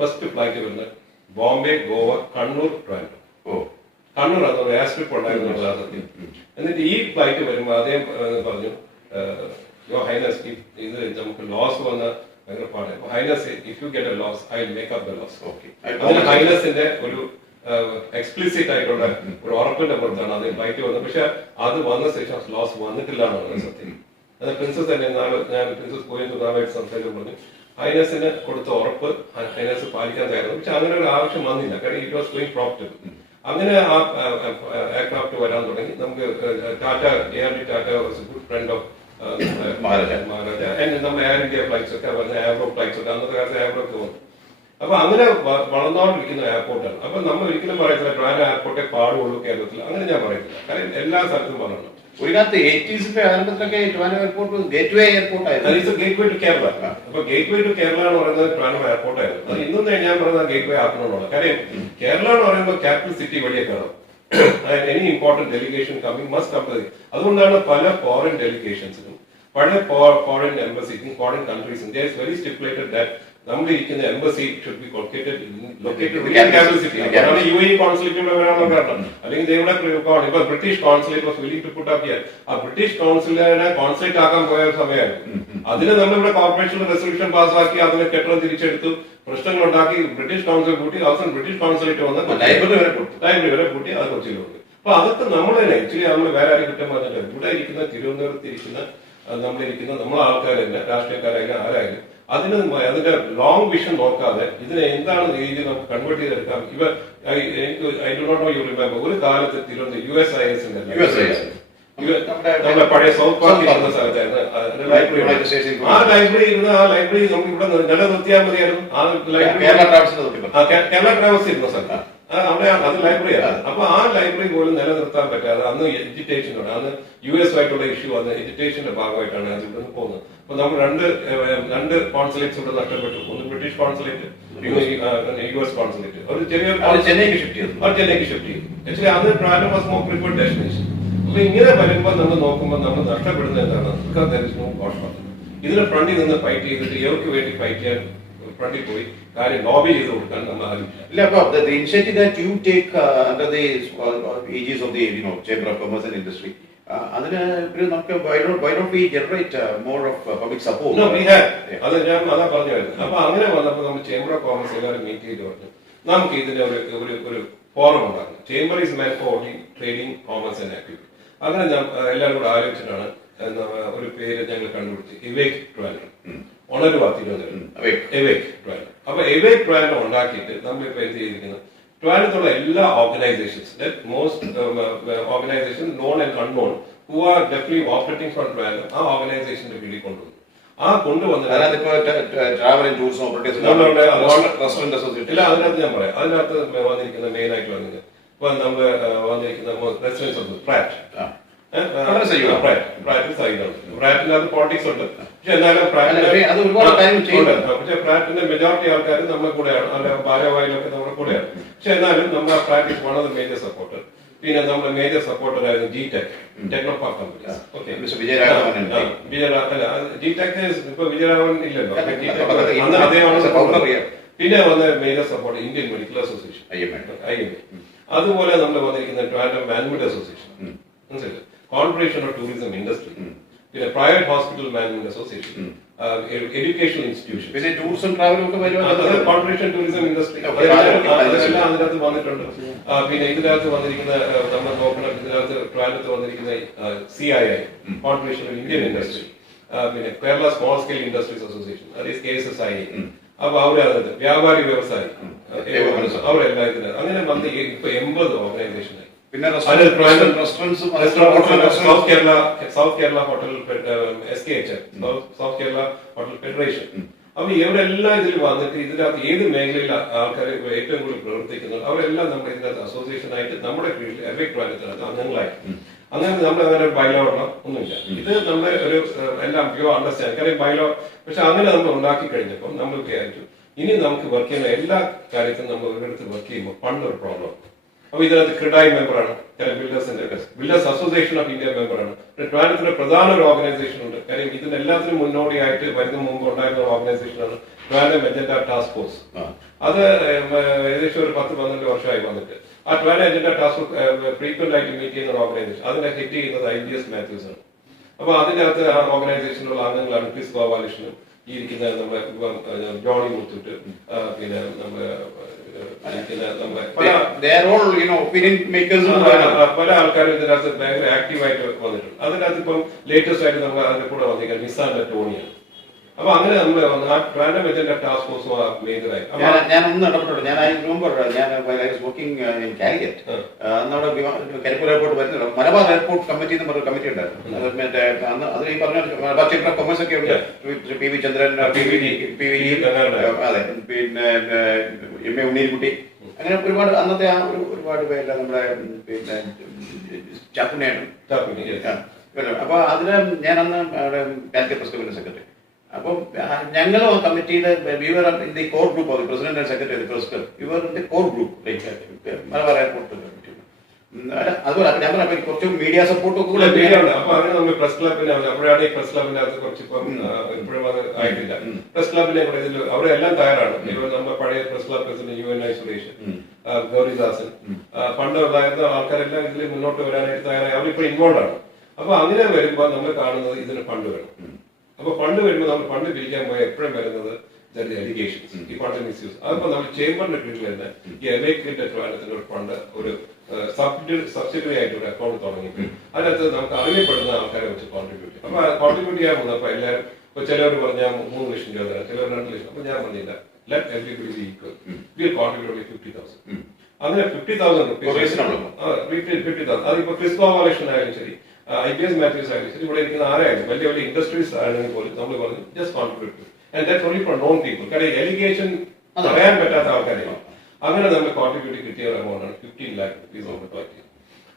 ഫസ്റ്റ് ഫ്ലൈറ്റ് വരുന്നത് ബോംബെ, ഗോവ, കണ്ണൂർ, ട്രാൻഡ്രം. കണ്ണൂർ അതൊരു എയർ സ്ട്രിപ്പ് ഉണ്ടായിരുന്നു സത്യം. എന്നിട്ട് ഈ ഫ്ലൈറ്റ് വരുമ്പോൾ അദ്ദേഹം പറഞ്ഞു യോ ഹൈനസ് ഇത് നമുക്ക് ലോസ് വന്ന ഭയങ്കര പാട്. Highness if you get a loss I will make up the loss. അതിന് ഹൈനസിന്റെ ഒരു എക്സ്പ്ലിസിറ്റ് ആയിട്ടുള്ള ഒരു ഉറപ്പിന്റെ പുറത്താണ് അത് ഫ്ലൈറ്റ് വന്നത്. പക്ഷെ അത് വന്ന ശേഷം ലോസ് വന്നിട്ടില്ല എന്നാണ് സത്യം. അത് പ്രിൻസസ് തന്നെ ഞാൻ പ്രിൻസസ് പോയി നാളായിട്ട് സംസാരിച്ചു പറഞ്ഞു ഹൈനസിന് കൊടുത്ത ഉറപ്പ് ഹൈനസ് പാലിക്കാൻ തയ്യാറാണ്. പക്ഷെ അങ്ങനെ ഒരു ആവശ്യം വന്നില്ല. കാരണം ഇറ്റ് വാസ് ഗോയിങ് പ്രോഫിറ്റബിൾ. അങ്ങനെ ആ എയർക്രാഫ്റ്റ് വരാൻ തുടങ്ങി. നമുക്ക് Tata JRD Tata was good friend of Maharaja. നമ്മുടെ എയർ ഇന്ത്യ ഫ്ലൈറ്റ്സ് ഒക്കെ വന്ന എയർബ്രോ ഫ്ലൈറ്റ്സ് ഒക്കെ അന്നത്തെ കാലത്ത് എയർബ്രോ ഒക്കെ വന്നു. അപ്പൊ അങ്ങനെ വളർന്നുകൊണ്ടിരിക്കുന്ന എയർപോർട്ടാണ്. അപ്പൊ നമ്മൾ ഒരിക്കലും പറയത്തില്ല ട്രാവൻകൂർ എയർപോർട്ടേ പാടുള്ളൂ കേരളത്തിൽ. അങ്ങനെ ഞാൻ പറയത്തില്ല. കാരണം എല്ലാ സ്ഥലത്തും പറയണം. ഒരു കാലത്ത് 80s ആരംഭത്തിലൊക്കെ ട്രാവൻകൂർ എയർപോർട്ട് ഗേറ്റ്വേ എയർപോർട്ട് ആയിരുന്നു. Gateway to Kerala. അപ്പൊ ഗേറ്റ്വേ ടു കേരള എന്ന് പറയുന്നത് ട്രാവൻകൂർ എയർപോർട്ട് ആയിരുന്നു. അത് ഇന്നും ഞാൻ പറയുന്നത് ഗേറ്റ്വേ ആക്കണമെന്നുള്ള കാര്യം. കേരള എന്ന് പറയുമ്പോൾ ക്യാപിറ്റൽ സിറ്റി വഴിയെ കയറും. Any important delegation coming must come. അതുകൊണ്ടാണ് പല ഫോറിൻ ഡെലിഗേഷൻസിനും പല ഫോറിൻ എംബസിക്കും ഫോറിൻ കൺട്രീസും they is very stipulated that നമ്മൾ ഇരിക്കുന്ന embassy should be located capital city. അതാണ് UAE കോൺസുലേറ്റ് വരാനുള്ള കാരണം. അല്ലെങ്കിൽ ഇപ്പൊ British consulate was willing to put up here. ആ ബ്രിട്ടീഷ് കോൺസുലേറ്റിനെ കോൺസുലേറ്റ് ആക്കാൻ പോയ സമയമായിരുന്നു. അതിന് നമ്മളിവിടെ കോർപ്പറേഷൻ റെസൊല്യൂഷൻ പാസ്സാക്കി അതിനെ കെട്ടിടം തിരിച്ചെടുത്തു, പ്രശ്നങ്ങൾ ഉണ്ടാക്കി. ബ്രിട്ടീഷ് കോൺസുലേറ്റ് കൂട്ടി അവസാനം ബ്രിട്ടീഷ് കോൺസുലേറ്റ് വന്ന് ലൈബ്രറി വരെ കൂട്ടി അത് കൊച്ചിയിലുണ്ട്. അപ്പൊ അതൊക്കെ നമ്മൾ തന്നെ ആക്ച്വലി നമ്മൾ വേറെ ആരും കുറ്റം പറഞ്ഞില്ല. ഇവിടെ ഇരിക്കുന്ന തിരുവനന്തപുരത്ത് ഇരിക്കുന്ന നമ്മളിരിക്കുന്ന നമ്മളെ ആൾക്കാർ തന്നെ രാഷ്ട്രീയക്കാരായാലും ആരായാലും അതിന്റെ ലോങ് വിഷൻ നോക്കാതെ ഇതിനെ എന്താണ് രീതി നമുക്ക് കൺവേർട്ട് ചെയ്തെടുക്കാം. I do not know you remember, ഒരു കാലത്ത് തിരുവനന്തപുരം USIS നമ്മുടെ പഴയ സൗത്ത് പാർക്ക് ഇരുന്ന സ്ഥലത്തായിരുന്നു ലൈബ്രറി. ആ ലൈബ്രറി ഇരുന്ന് ആ ലൈബ്രറി നമുക്ക് ഇവിടെ നിലനിർത്തിയാൽ മതിയായിരുന്നു. ആ ലൈബ്രറി കേരള ട്രാവൽസ് ഇരുന്ന സ്ഥലത്താണ്. അവിടെ അത് ലൈബ്രറിയാണ്. അപ്പൊ ആ ലൈബ്രറി പോലും നിലനിർത്താൻ പറ്റാതെ അന്ന് എഡ്യൂക്കേഷൻ ഉണ്ട്. അന്ന് US ആയിട്ടുള്ള ഇഷ്യൂ അന്ന് എഡ്യൂക്കേഷന്റെ ഭാഗമായിട്ടാണ് അത് ഇവിടെ പോകുന്നത്. അപ്പൊ നമ്മൾ രണ്ട് കോൺസുലേറ്റ്സ് ഇവിടെ നഷ്ടപ്പെട്ടു. ഒന്ന് ബ്രിട്ടീഷ് കോൺസുലേറ്റ്, US കോൺസുലേറ്റ്. ഒരു ചെന്നൈക്ക് ഷിഫ്റ്റ് ചെയ്തു. ആക്ച്വലി അത് travel was more preferred destination. അപ്പൊ ഇങ്ങനെ വരുമ്പോൾ നമ്മൾ നോക്കുമ്പോൾ നമ്മൾ നഷ്ടപ്പെടുന്നത് എന്താണ്? ഇതിനെ ഫ്രണ്ടിൽ നിന്ന് ഫൈറ്റ് ചെയ്തിട്ട് ഇവർക്ക് വേണ്ടി ഫൈറ്റ് ചെയ്യാൻ ഫ്രണ്ടിൽ പോയി കാര്യം ലോബി ചെയ്ത് കൊടുക്കാൻ നമ്മൾ ആലോചിക്കില്ല. അപ്പൊ the initiative that you take under the aegis of the Chamber of Commerce and Industry, അതിന് നമുക്ക് why don't we generate more of public support? No, we have. അത് ഞാൻ അതാ പറഞ്ഞു വരുന്നത്. അപ്പൊ അങ്ങനെ വന്നപ്പോൾ നമ്മൾ ചേംബർ ഓഫ് കോമേഴ്സ് എല്ലാവരും മീറ്റ് ചെയ്ത് പറഞ്ഞു നമുക്ക് ഇതിന്റെ ഒരു ഫോറം ഉണ്ടാക്കണം. Chamber is meant for only trading, commerce and activity. അങ്ങനെ എല്ലാവരും കൂടെ ആലോചിച്ചിട്ടാണ് ഒരു പേര് ഞങ്ങൾ കണ്ടുപിടിച്ച് ഇവേക് ട്രാവൽ. ഉണരുവാ തിരുവനന്തപുരം എവേക് ട്രാവൽ. അപ്പൊ എവേക് ട്രാവൽ ഉണ്ടാക്കിയിട്ട് നമ്മളിപ്പോ എന്ത് ചെയ്തിരിക്കുന്നത്, ട്രാവലത്തുള്ള എല്ലാ organisations, most organisation known and unknown who are definitely operating from ട്രാവൽ, ആ ഓർഗനൈസേഷന്റെ കീഴിൽ കൊണ്ടുവന്നു. ആ കൊണ്ടുവന്നിട്ട് ഇല്ല, അതിനകത്ത് ഞാൻ പറയാം. അതിനകത്ത് വന്നിരിക്കുന്ന മെയിൻ ആയിട്ട് വന്നത് ഇപ്പൊ നമ്മള് വന്നിരിക്കുന്ന റെസിഡൻസ് ഫ്ലാറ്റ് ഫ്ലാറ്റിനകത്ത് പോളിറ്റിക്സ് ഉണ്ട്. പക്ഷെ എന്നാലും പക്ഷെ ഫ്ലാറ്റിന്റെ മെജോറിറ്റി ആൾക്കാർ നമ്മുടെ കൂടെയാണ്, അല്ല ഭാരവാഹികളൊക്കെ നമ്മുടെ കൂടെയാണ്. പക്ഷെ എന്നാലും നമ്മുടെ flat is one of the major supporter. പിന്നെ നമ്മുടെ മേജർ സപ്പോർട്ടർ ആയിരുന്നു GTEC, Technopark companies. Okay, GTEC ഇപ്പൊ വിജയരാഘവൻ ഇല്ലല്ലോ, അദ്ദേഹമാണ്. പിന്നെ വന്ന major support Indian medical association, IMA. അതുപോലെ നമ്മൾ വന്നിരിക്കുന്ന ട്രാവൽ മാനേജ്മെന്റ് അസോസിയേഷൻ, മനസ്സിലായി, കോൺഫെഡറേഷൻ ഓഫ് ടൂറിസം ഇൻഡസ്ട്രി, പിന്നെ private hospital management association, educational institution, പിന്നെ ടൂറിസം ട്രാവലും ഒക്കെ കോൺഫെഡറേഷൻ ടൂറിസം ഇൻഡസ്ട്രി അതെല്ലാം അതിനകത്ത് വന്നിട്ടുണ്ട്. പിന്നെ ഇതിനകത്ത് വന്നിരിക്കുന്ന നമ്മൾ നോക്കണം, ഇതിനകത്ത് ട്രാവലത്ത് വന്നിരിക്കുന്ന CII, confederation of Indian industry, പിന്നെ Kerala small scale industries association, അതേ KSSI. അപ്പൊ അവരത് വ്യാപാരി വ്യവസായി അവരെല്ലാം ഇതിന് അങ്ങനെ വന്ന് ഇപ്പൊ 80 ഓർഗനൈസേഷനായി. പിന്നെ south Kerala hotel SKHF, south Kerala hotel federation. അപ്പൊ ഇവരെല്ലാം ഇതിൽ വന്നിട്ട് ഇതിനകത്ത് ഏത് മേഖലയിൽ ആൾക്കാർ ഏറ്റവും കൂടുതൽ പ്രവർത്തിക്കുന്നത് അവരെല്ലാം നമ്മുടെ ഇതിനകത്ത് അസോസിയേഷൻ ആയിട്ട് നമ്മുടെ കീഴിൽ എവെക് ട്രാവലത്തിനകത്ത് അംഗങ്ങളായി. അങ്ങനെ നമ്മൾ അങ്ങനെ ബൈലോ ഒന്നുമില്ല. ഇത് നമ്മുടെ ഒരു എല്ലാം പ്യൂർ അണ്ടർസ്റ്റാൻഡ് കാര്യം ബൈലോ. പക്ഷെ അങ്ങനെ നമ്മൾ ഉണ്ടാക്കി കഴിഞ്ഞപ്പോൾ നമ്മൾ വിചാരിച്ചു ഇനി നമുക്ക് വർക്ക് ചെയ്യുന്ന എല്ലാ കാര്യത്തിലും നമ്മൾ ഒരിടത്ത് വർക്ക് ചെയ്യുമ്പോൾ ഫണ്ടൊരു പ്രോബ്ലം. അപ്പൊ ഇതിനകത്ത് ക്രിഡായി മെമ്പറാണ്, ബിൽഡേഴ്സ് അസോസിയേഷൻ ഓഫ് ഇന്ത്യ മെമ്പറാണ്. ട്രാവലത്തിന്റെ പ്രധാന ഒരു ഓർഗനൈസേഷൻ ഉണ്ട്. കാര്യം ഇതിനെല്ലാത്തിനും മുന്നോടിയായിട്ട് വരുന്ന മുമ്പ് ഉണ്ടായിരുന്ന ഓർഗനൈസേഷനാണ് ട്രാവൽ എജൻഡ ടാസ്ക് ഫോഴ്സ്. അത് ഏകദേശം ഒരു 10-12 വർഷമായി വന്നിട്ട് ആ travel agenda task force frequent ആയിട്ട് മീറ്റ് ചെയ്യുന്ന ഒരു ഓർഗനൈസേഷൻ. അതിനെ ഹെഡ് ചെയ്യുന്നത് IBS മാത്യൂസ് ആണ്. അപ്പൊ അതിനകത്ത് ആ ഓർഗനൈസേഷനിലുള്ള അംഗങ്ങളാണ് ക്രിസ് ഗോപാലകൃഷ്ണനും ഈ ഇരിക്കുന്ന നമ്മുടെ ജോണി മുത്തൂട്ട്, പിന്നെ നമ്മുടെ പല ആൾക്കാരും ഇതിനകത്ത് ഭയങ്കര ആക്റ്റീവായിട്ട് വന്നിട്ടുണ്ട്. അതിനകത്ത് ഇപ്പം ലേറ്റസ്റ്റ് ആയിട്ട് നമ്മൾ അതിന്റെ കൂടെ വന്നിരിക്കുന്നത് നിസാൻ ടോണിയാണ്. അപ്പൊ അങ്ങനെ നമ്മൾ ആ റാൻഡം എജൻഡ ടാസ്ക് ഫോഴ്സും മേജറായി. ഞാൻ ഒന്ന് ഇടപെട്ടു. ഞാൻ വർക്കിംഗ് ഇൻ കാലിക്കറ്റ്, നമ്മുടെ കരിപ്പൂർ എയർപോർട്ട് വരുന്നില്ല, മലബാർ എയർപോർട്ട് കമ്മിറ്റി എന്ന് പറഞ്ഞ കമ്മിറ്റി ഉണ്ടായിരുന്നു. മറ്റേ അന്ന് അതിൽ ഈ പറഞ്ഞ മലബാർ ചേംബർ ഓഫ് കൊമേഴ്സ് ഒക്കെ ഉണ്ട്. PV ചന്ദ്രൻ, PV അതെ, പിന്നെ MA ഉണ്ണീൻകുട്ടി, അങ്ങനെ ഒരുപാട് അന്നത്തെ ആ ഒരുപാട് പേരല്ല നമ്മുടെ പിന്നെ ചാക്കുണ്ണിയാണ്. അപ്പൊ അതിന് ഞാൻ അന്ന് കാലിക്കറ്റ് പ്രസ് ക്ലബിന്റെ സെക്രട്ടറി. അപ്പം ഞങ്ങൾ കമ്മിറ്റിയുടെ the core group of president and secretary press club, ഇവർ core group Malabar airport committee. അതുപോലെ ഞാൻ പറഞ്ഞ കുറച്ച് മീഡിയ സപ്പോർട്ടും കൂടെ ഉണ്ട്. അപ്പൊ അങ്ങനെ നമ്മൾ പ്രസ് ക്ലബിന്റെ അപ്പോഴാണ് ഈ പ്രസ് ക്ലബിന്റെ അകത്ത് കുറച്ച് ഇപ്പം ഇപ്പോഴും അത് ആയിട്ടില്ല. പ്രസ് ക്ലബിന്റെ കൂടെ ഇതിൽ അവരെല്ലാം തയ്യാറാണ്. ഇപ്പോൾ നമ്മുടെ പഴയ press club president UNI Suresh, Gouridasan, പണ്ട് ഉണ്ടായിരുന്ന ആൾക്കാരെല്ലാം ഇതിൽ മുന്നോട്ട് വരാനായിട്ട് തയ്യാറായി. അവരിപ്പോൾ ഇൻവോൾവ് ആണ്. അപ്പൊ അങ്ങനെ വരുമ്പോൾ നമ്മൾ കാണുന്നത് ഇതിന് ഫണ്ട് വേണം. അപ്പൊ ഫണ്ട് വരുമ്പോൾ നമ്മൾ ഫണ്ട് പിരിക്കാൻ പോയാൽ എപ്പോഴും വരുന്നത് എഡ്യൂക്കേഷൻ, ഈ ഫണ്ട് മിസ്യൂസ്. അതിപ്പോ നമ്മൾ ചേംബറിന്റെ കീഴിൽ തന്നെ ഈ എവേക്കിന്റെ ട്രാവലത്തിന്റെ ഒരു ഫണ്ട് ഒരു സബ്സിഡറി ആയിട്ട് ഒരു അക്കൗണ്ട് തുടങ്ങി. അതിനകത്ത് നമുക്ക് അറിയപ്പെടുന്ന ആൾക്കാരെ വെച്ച് കോൺട്രിബ്യൂട്ട് ചെയ്യും. അപ്പൊ കോൺട്രിബ്യൂട്ട് ചെയ്യാൻ വന്നപ്പോ എല്ലാവരും ഇപ്പൊ ചിലവർ പറഞ്ഞാൽ 3 ലക്ഷം രൂപ തരാം, ചിലർ 2 ലക്ഷം. അപ്പൊ ഞാൻ പറഞ്ഞില്ല, let everybody B equal, will contribute 50,000. അങ്ങനെ 50,000 റുപ്പീസ്. 50,000 അതിപ്പോ ക്രിസ്തോ വോളേഷൻ ആയാലും ശരി, IPS മാത്യൂസ് ആയാലും ശരി, ഇവിടെ ഇരിക്കുന്ന ആരായാലും വലിയ വലിയ ഇൻഡസ്ട്രീസ് ആണെങ്കിൽ പോലും നമ്മൾ പറഞ്ഞു just contribute. And that's only four non people. കാരണം എലിഗേഷൻ പറയാൻ പറ്റാത്ത ആൾക്കാരെയാണ്. അങ്ങനെ നമ്മൾ കോൺട്രിബ്യൂട്ട് കിട്ടിയ ഒരു എമൗണ്ട് ആണ് 15 lakh rupees നമ്മൾ കളക്ട് ചെയ്തു.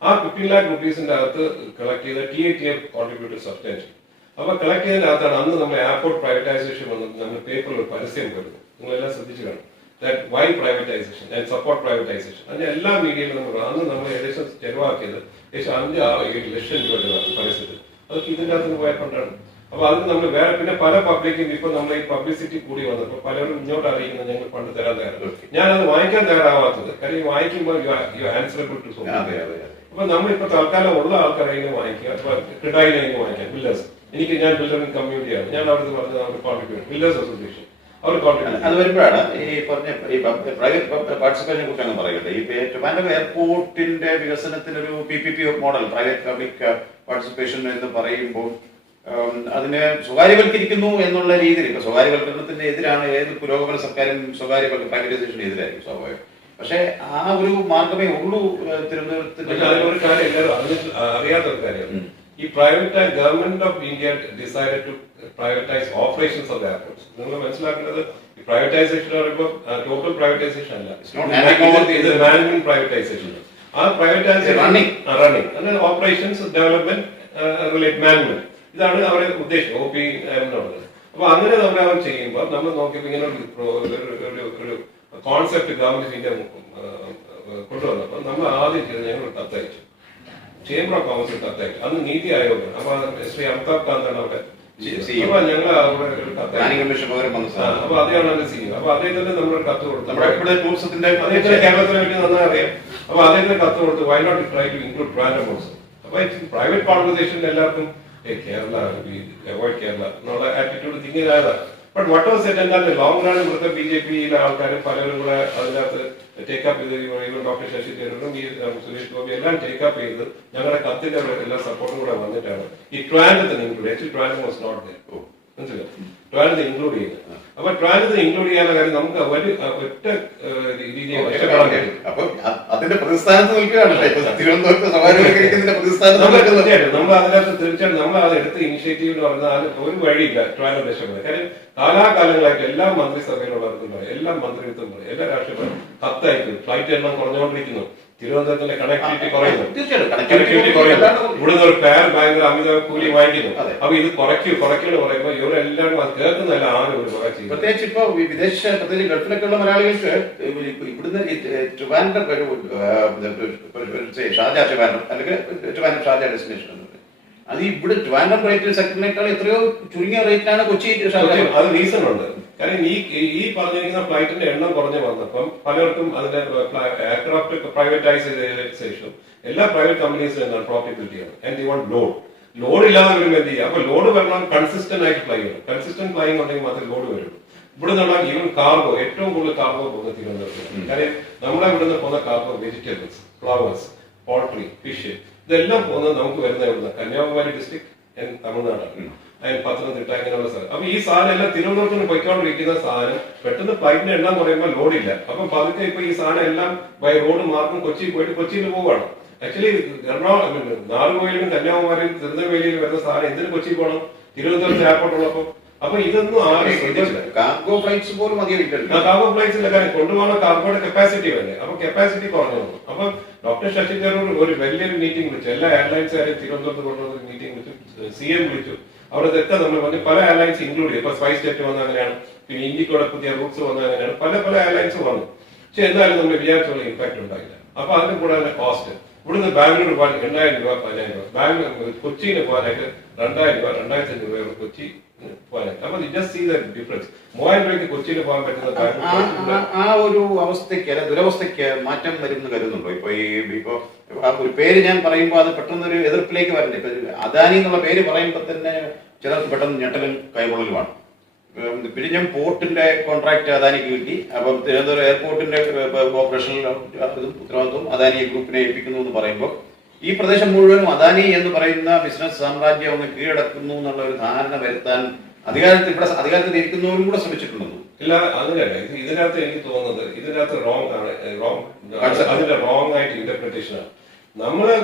ആ 15 lakh rupeesന്റെ അകത്ത് കളക്ട് ചെയ്ത TATF കോൺട്രിബ്യൂട്ടഡ് സബ്സ്റ്റാൻഷ്യൽ. അപ്പൊ കളക്ട് ചെയ്തതിന്റെ അകത്താണ് അന്ന് നമ്മൾ എയർപോർട്ട് പ്രൈവറ്റൈസേഷൻ വന്നത്. നമ്മൾ പേപ്പറിൽ ഒരു പരസ്യം വരുന്നു, നിങ്ങളെല്ലാം ശ്രദ്ധിച്ചു കാണും. Why privatization and support privatization. അതിന്റെ എല്ലാ മീഡിയയിലും നമ്മൾ അന്ന് നമ്മൾ ഏകദേശം ചെലവാക്കിയത് ഏകദേശം 5-7 ലക്ഷം രൂപ പരസ്യത്തിൽ. അതൊക്കെ ഇതിന്റെ അകത്ത് പോയ ഫണ്ടാണ്. അപ്പൊ അത് നമ്മൾ വേറെ പിന്നെ പല പബ്ലിക്കും ഇപ്പൊ നമ്മൾ ഈ പബ്ലിസിറ്റി കൂടി വന്നപ്പോൾ പലരും ഇങ്ങോട്ട് അറിയിക്കുന്നത് ഞങ്ങൾ ഫണ്ട് തരാൻ തയ്യാറാണ്. ഞാനത് വാങ്ങിക്കാൻ തയ്യാറാവാത്തത് കാര്യം വാങ്ങിക്കുമ്പോൾ യു ആൻസറബിൾ ടു സൊസൈറ്റി. അപ്പൊ നമ്മൾ ഇപ്പൊ തൽക്കാലം ഉള്ള ആൾക്കാരെ വാങ്ങിക്കുക, അപ്പൊ കിട്ടായിനെ വാങ്ങിക്കാം. ബിൽഡേഴ്സ്, എനിക്ക് ഞാൻ ബിൽഡറിംഗ് കമ്മ്യൂണിറ്റിയാണ്, ഞാൻ അവിടുന്ന് പറഞ്ഞത് അവർ കോൺട്രിബ്യൂട്ട് ബിൽഡേഴ്സ് അസോസിയേഷൻ അവർ കോൺട്രിബ്യൂട്ട്. അത് വരുമ്പോഴാണ് ഈ പറഞ്ഞ ഈ പ്രൈവറ്റ് പാർട്ടിസിപ്പേഷനെ കുറിച്ച് അങ്ങ് പറയട്ടെ. ഈ ട്രിവാൻഡ്രം എയർപോർട്ടിന്റെ വികസനത്തിനൊരു PPP model, private public participation എന്ന് പറയുമ്പോൾ അതിനെ സ്വകാര്യവൽക്കരിക്കുന്നു എന്നുള്ള രീതിയിൽ ഇപ്പൊ സ്വകാര്യവൽക്കരണത്തിന്റെ എതിരാണ് ഏത് പുരോഗമന സർക്കാരും പ്രൈവറ്റൈസേഷന് എതിരായിരിക്കും സ്വാഭാവികം. പക്ഷെ ആ ഒരു മാർഗമേ ഉള്ളൂ തിരുവനന്തപുരത്തിന്. ഒരു കാര്യം എല്ലാവരും അറിയാത്തൊരു കാര്യമാണ്, ഈ government of India decide to privatize operations of airports. നിങ്ങൾ മനസ്സിലാക്കേണ്ടത് ഈ പ്രൈവറ്റൈസേഷൻ പറയുമ്പോൾ ടോട്ടൽ പ്രൈവറ്റൈസേഷൻ അല്ല, ഇത് മാനേജ്മെന്റ് പ്രൈവറ്റൈസേഷൻ. ആ പ്രൈവറ്റൈസേഷൻ റണ്ണിംഗ് അങ്ങനെ ഓപ്പറേഷൻസ് ഡെവലപ്മെന്റ് റിലേറ്റ് മാനേജ്മെന്റ്, ഇതാണ് അവരുടെ ഉദ്ദേശം OP എന്നുള്ളത്. അപ്പൊ അങ്ങനെ നമ്മൾ അവർ ചെയ്യുമ്പോൾ നമ്മൾ നോക്കിയപ്പോൾ ഇങ്ങനെ ഒരു കോൺസെപ്റ്റ് ഗവൺമെന്റ് ഇന്ത്യ കൊണ്ടുവന്നപ്പോൾ നമ്മൾ ആദ്യം ചെയ്ത് ഞങ്ങൾ കത്തയച്ചു, ചേംബർ ഓഫ് കോമേഴ്സ് കത്തയച്ചു. അന്ന് നീതി ആയോഗ്, അപ്പൊ ശ്രീ അമിതാഭ് കാന്താണ് അവിടെ. അപ്പൊ ഞങ്ങൾ അവിടെ ഒരു കത്ത്, അപ്പൊ അദ്ദേഹമാണ് അതിന്റെ CEO. അപ്പൊ അദ്ദേഹത്തിന് നമ്മളൊരു കത്ത് കൊടുത്തു. അദ്ദേഹത്തിന് കേരളത്തിനെ പറ്റി നന്നായി അറിയാം. അപ്പൊ അദ്ദേഹത്തിന് കത്ത് കൊടുത്തു, why not try to include Trivandrum also. അപ്പൊ പ്രൈവറ്റ് കോൺവെർസേഷൻ എല്ലാവർക്കും കേരള അവോയ്ഡ് കേരള എന്നുള്ള ആറ്റിറ്റ്യൂഡ് തിങ്കിങ് ആയതാണ്. ബട്ട് വാട്ട് വാസ് സെറ്റ് എന്നാൽ ലോങ് റൺ ഇവിടുത്തെ BJP-യിലെ ആൾക്കാർ പലരും കൂടെ അതിനകത്ത് ടേക്കപ്പ് ചെയ്ത്, ഡോക്ടർ ശശി തരൂരും ഈ സുരേഷ് ഗോപി എല്ലാം ടേക്കപ്പ് ചെയ്ത് ഞങ്ങളുടെ കത്തിന്റെ എല്ലാ സപ്പോർട്ടും കൂടെ വന്നിട്ടാണ് ഈ ട്രിവാൻഡ്രത്തിന് include. Actually Trivandrum was not there. മനസ്സിലായി, ട്രിവാൻഡ്രത്തിന് ഇൻക്ലൂഡ് ചെയ്യുന്നത്. അപ്പൊ ട്രിവാൻഡ്രത്തിന് ഇൻക്ലൂഡ് ചെയ്യാനുള്ള കാര്യം നമുക്ക് ഒറ്റ രീതിയിൽ രക്ഷപ്പെടാൻ കഴിയും. അപ്പൊ അതിന്റെ പ്രതിസ്ഥാനത്ത് നിൽക്കുകയാണല്ലോ തിരുവനന്തപുരത്ത് നമ്മൾ അതിനകത്ത് തീർച്ചയായിട്ടും നമ്മൾ അത് എടുത്ത ഇനിഷ്യേറ്റീവ് എന്ന് പറഞ്ഞാൽ ഒരു വഴിയില്ല ട്രിവാൻഡ്രം രക്ഷപ്പെടുന്നത്. കാര്യം കാലാകാലങ്ങളായിട്ട് എല്ലാ മന്ത്രിസഭയിലുള്ളവർക്കും പറയും, എല്ലാ മന്ത്രിത്വം പറയും, എല്ലാ രാഷ്ട്രീയ കത്തയക്കും. ഫ്ലൈറ്റ് എണ്ണം കുറഞ്ഞുകൊണ്ടിരിക്കുന്നു, തിരുവനന്തപുരത്തിന്റെ കണക്ടിവിറ്റി കുറയുന്നു, ഇവിടുന്ന് ഒരു ഫെയർ ഭയങ്കര അമിത കൂലി വാങ്ങിക്കുന്നു. അപ്പൊ ഇത് കുറയ്ക്കുന്നു പറയുമ്പോൾ ഇവരെല്ലാവരും അത് കേൾക്കുന്നതല്ല ആരും ഒരു വക ചെയ്യും. പ്രത്യേകിച്ച് ഇപ്പൊ വിദേശ പ്രത്യേകിച്ച് ഗൾഫിലൊക്കെയുള്ള മലയാളികൾക്ക് ഇവിടുന്ന് ട്രിവാൻഡ്രം ഷാർജ ട്രിവാൻഡ്രം അല്ലെങ്കിൽ ട്രിവാൻഡ്രം ഷാർജ ഡെസ്റ്റിനേഷൻ അത് ഇവിടെ ട്രിവാൻഡ്രം റേറ്റ് സെക്ടറിനേക്കാൾ എത്രയോ ചുരുങ്ങിയ റേറ്റിലാണ് കൊച്ചി. അത് റീസൺ ഉണ്ട്. കാരണം ഈ പറഞ്ഞിരിക്കുന്ന ഫ്ലൈറ്റിന്റെ എണ്ണം കുറഞ്ഞു വന്നപ്പം പലർക്കും അതിന്റെ എയർക്രാഫ്റ്റ് പ്രൈവറ്റൈസേഷൻ എല്ലാ പ്രൈവറ്റ് കമ്പനീസിലും എന്താണ് പ്രോഫിറ്റബിലിറ്റിയാണ്. ആൻഡ് ദി വാണ്ട് ലോഡ് ഇല്ലാതെ വരുമ്പോൾ എന്ത് ചെയ്യുക? അപ്പൊ ലോഡ് വരണം, കൺസിസ്റ്റന്റ് ആയിട്ട് ഫ്ലൈ ചെയ്യണം. കൺസിസ്റ്റന്റ് ഫ്ലൈങ് ഉണ്ടെങ്കിൽ മാത്രമേ ലോഡ് വരുള്ളൂ. ഇവിടെ നിന്നുള്ള ഈവൻ കാർഗോ, ഏറ്റവും കൂടുതൽ കാർഗോ പോകുന്ന തിരുവനന്തപുരത്ത്. കാര്യം നമ്മളെ ഇവിടെ നിന്ന് പോകുന്ന cargo vegetables, flowers, poultry, fish ഇതെല്ലാം പോകുന്നത് നമുക്ക് വരുന്ന ഇവിടുന്ന് കന്യാകുമാരി ഡിസ്ട്രിക്ട് തമിഴ്നാടാണ്, പത്തനംതിട്ട ഇങ്ങനെയുള്ള സ്ഥലം. അപ്പൊ ഈ സാധനം എല്ലാം തിരുവനന്തപുരത്തിന് പോയിക്കൊണ്ടിരിക്കുന്ന സാധനം പെട്ടെന്ന് ഫ്ലൈറ്റിന്റെ എണ്ണം പറയുമ്പോൾ ലോഡില്ല. അപ്പൊ പതുക്കെ ഇപ്പൊ ഈ സാധനം എല്ലാം ബൈ റോഡ് മാർഗം കൊച്ചി പോയിട്ട് കൊച്ചിയിൽ പോവുകയാണ്. ആക്ച്വലി നാഗർകോയിലും കന്യാകുമാരിയും തിരുനെൽവേലിയിലും വരുന്ന സാധനം എന്തിനു കൊച്ചി പോകണം? തിരുവനന്തപുരത്ത് എയർപോർട്ട് ഉള്ളപ്പോ. അപ്പൊ ഇതൊന്നും ആരും ശ്രദ്ധിച്ചില്ല. കാർഗോ ഫ്ലൈറ്റ്സ് പോലും കാർഗോ ഫ്ലൈറ്റ്സിന്റെ കാര്യം കൊണ്ടുപോകുന്ന കാർഗോയുടെ കപ്പാസിറ്റി വേണ്ടേ? അപ്പൊ കപ്പാസിറ്റി കുറഞ്ഞു വന്നു. അപ്പൊ ഡോക്ടർ ശശി തരൂർ ഒരു വലിയൊരു മീറ്റിംഗ് വിളിച്ചു, എല്ലാ എയർലൈൻസുകാരെയും തിരുവനന്തപുരത്ത് കൊണ്ടുവന്ന മീറ്റിംഗ് വിളിച്ചു, CM വിളിച്ചു. അവിടെ എത്താൻ നമ്മൾ പറഞ്ഞു പല എയർലൈൻസ് ഇൻക്ലൂഡ് ചെയ്യും. ഇപ്പൊ സ്പൈസ് ജെറ്റ് വന്ന അങ്ങനെയാണ്, പിന്നെ ഇന്ത്യക്കോടെ പുതിയ റൂട്ട്സ് വന്ന അങ്ങനെയാണ്, പല എയർലൈൻസ് വന്നു. പക്ഷെ എന്തായാലും നമ്മൾ വിചാരിച്ചുള്ള ഇമ്പാക്ട് ഉണ്ടായില്ല. അപ്പൊ അതിന് കൂടെ തന്നെ കോസ്റ്റ് ഇവിടുന്ന് ബാംഗ്ലൂർ പോകാൻ 8,000 രൂപ 15,000 രൂപ, ബാംഗ്ലൂർ കൊച്ചിയിൽ പോകാനായിട്ട് 2,000 രൂപ 2,500 രൂപ കൊച്ചി പോകാനായിട്ട്. അപ്പൊ ജസ്റ്റ് സീ ദ ഡിഫറൻസ്. 3,000 രൂപയ്ക്ക് കൊച്ചിയിൽ പോകാൻ പറ്റുന്ന ആ ഒരു അവസ്ഥയ്ക്ക് ദുരവസ്ഥയ്ക്ക് മാറ്റം വരുമെന്ന് കരുതുന്നുണ്ടോ? ഇപ്പൊ ഒരു പേര് ഞാൻ പറയുമ്പോൾ അത് പെട്ടെന്ന് ഒരു എതിർപ്പിലേക്ക് വരണ്ടേ? ഇപ്പൊ അദാനി എന്നുള്ള പേര് പറയുമ്പോൾ തന്നെ ചിലർക്ക് പെട്ടെന്ന് ഞെട്ടലും കൈകൊള്ളലുമാണ്. പിഴിഞ്ഞം പോർട്ടിന്റെ കോൺട്രാക്ട് അദാനിക്ക് കിട്ടി. അപ്പം തിരുവനന്തപുരം എയർപോർട്ടിന്റെ ഓപ്പറേഷൻ ഉത്തരവാദിത്വം അദാനി ഗ്രൂപ്പിനെ ഏൽപ്പിക്കുന്നു എന്ന് പറയുമ്പോൾ ഈ പ്രദേശം മുഴുവനും അദാനി എന്ന് പറയുന്ന ബിസിനസ് സാമ്രാജ്യം ഒന്ന് കീഴടക്കുന്നു എന്നുള്ള ഒരു ധാരണ വരുത്താൻ അധികാരത്തിൽ ഇരിക്കുന്നവരും കൂടെ ശ്രമിച്ചിട്ടുണ്ടെന്നു. ഇല്ല, അങ്ങനെയല്ല. ഇതിനകത്ത് എനിക്ക് തോന്നുന്നത് ഇതിനകത്ത് അതിന്റെ റോങ് ആയിട്ട് ഇന്റർപ്രിട്ടേഷൻ ആണ്. നമ്മള്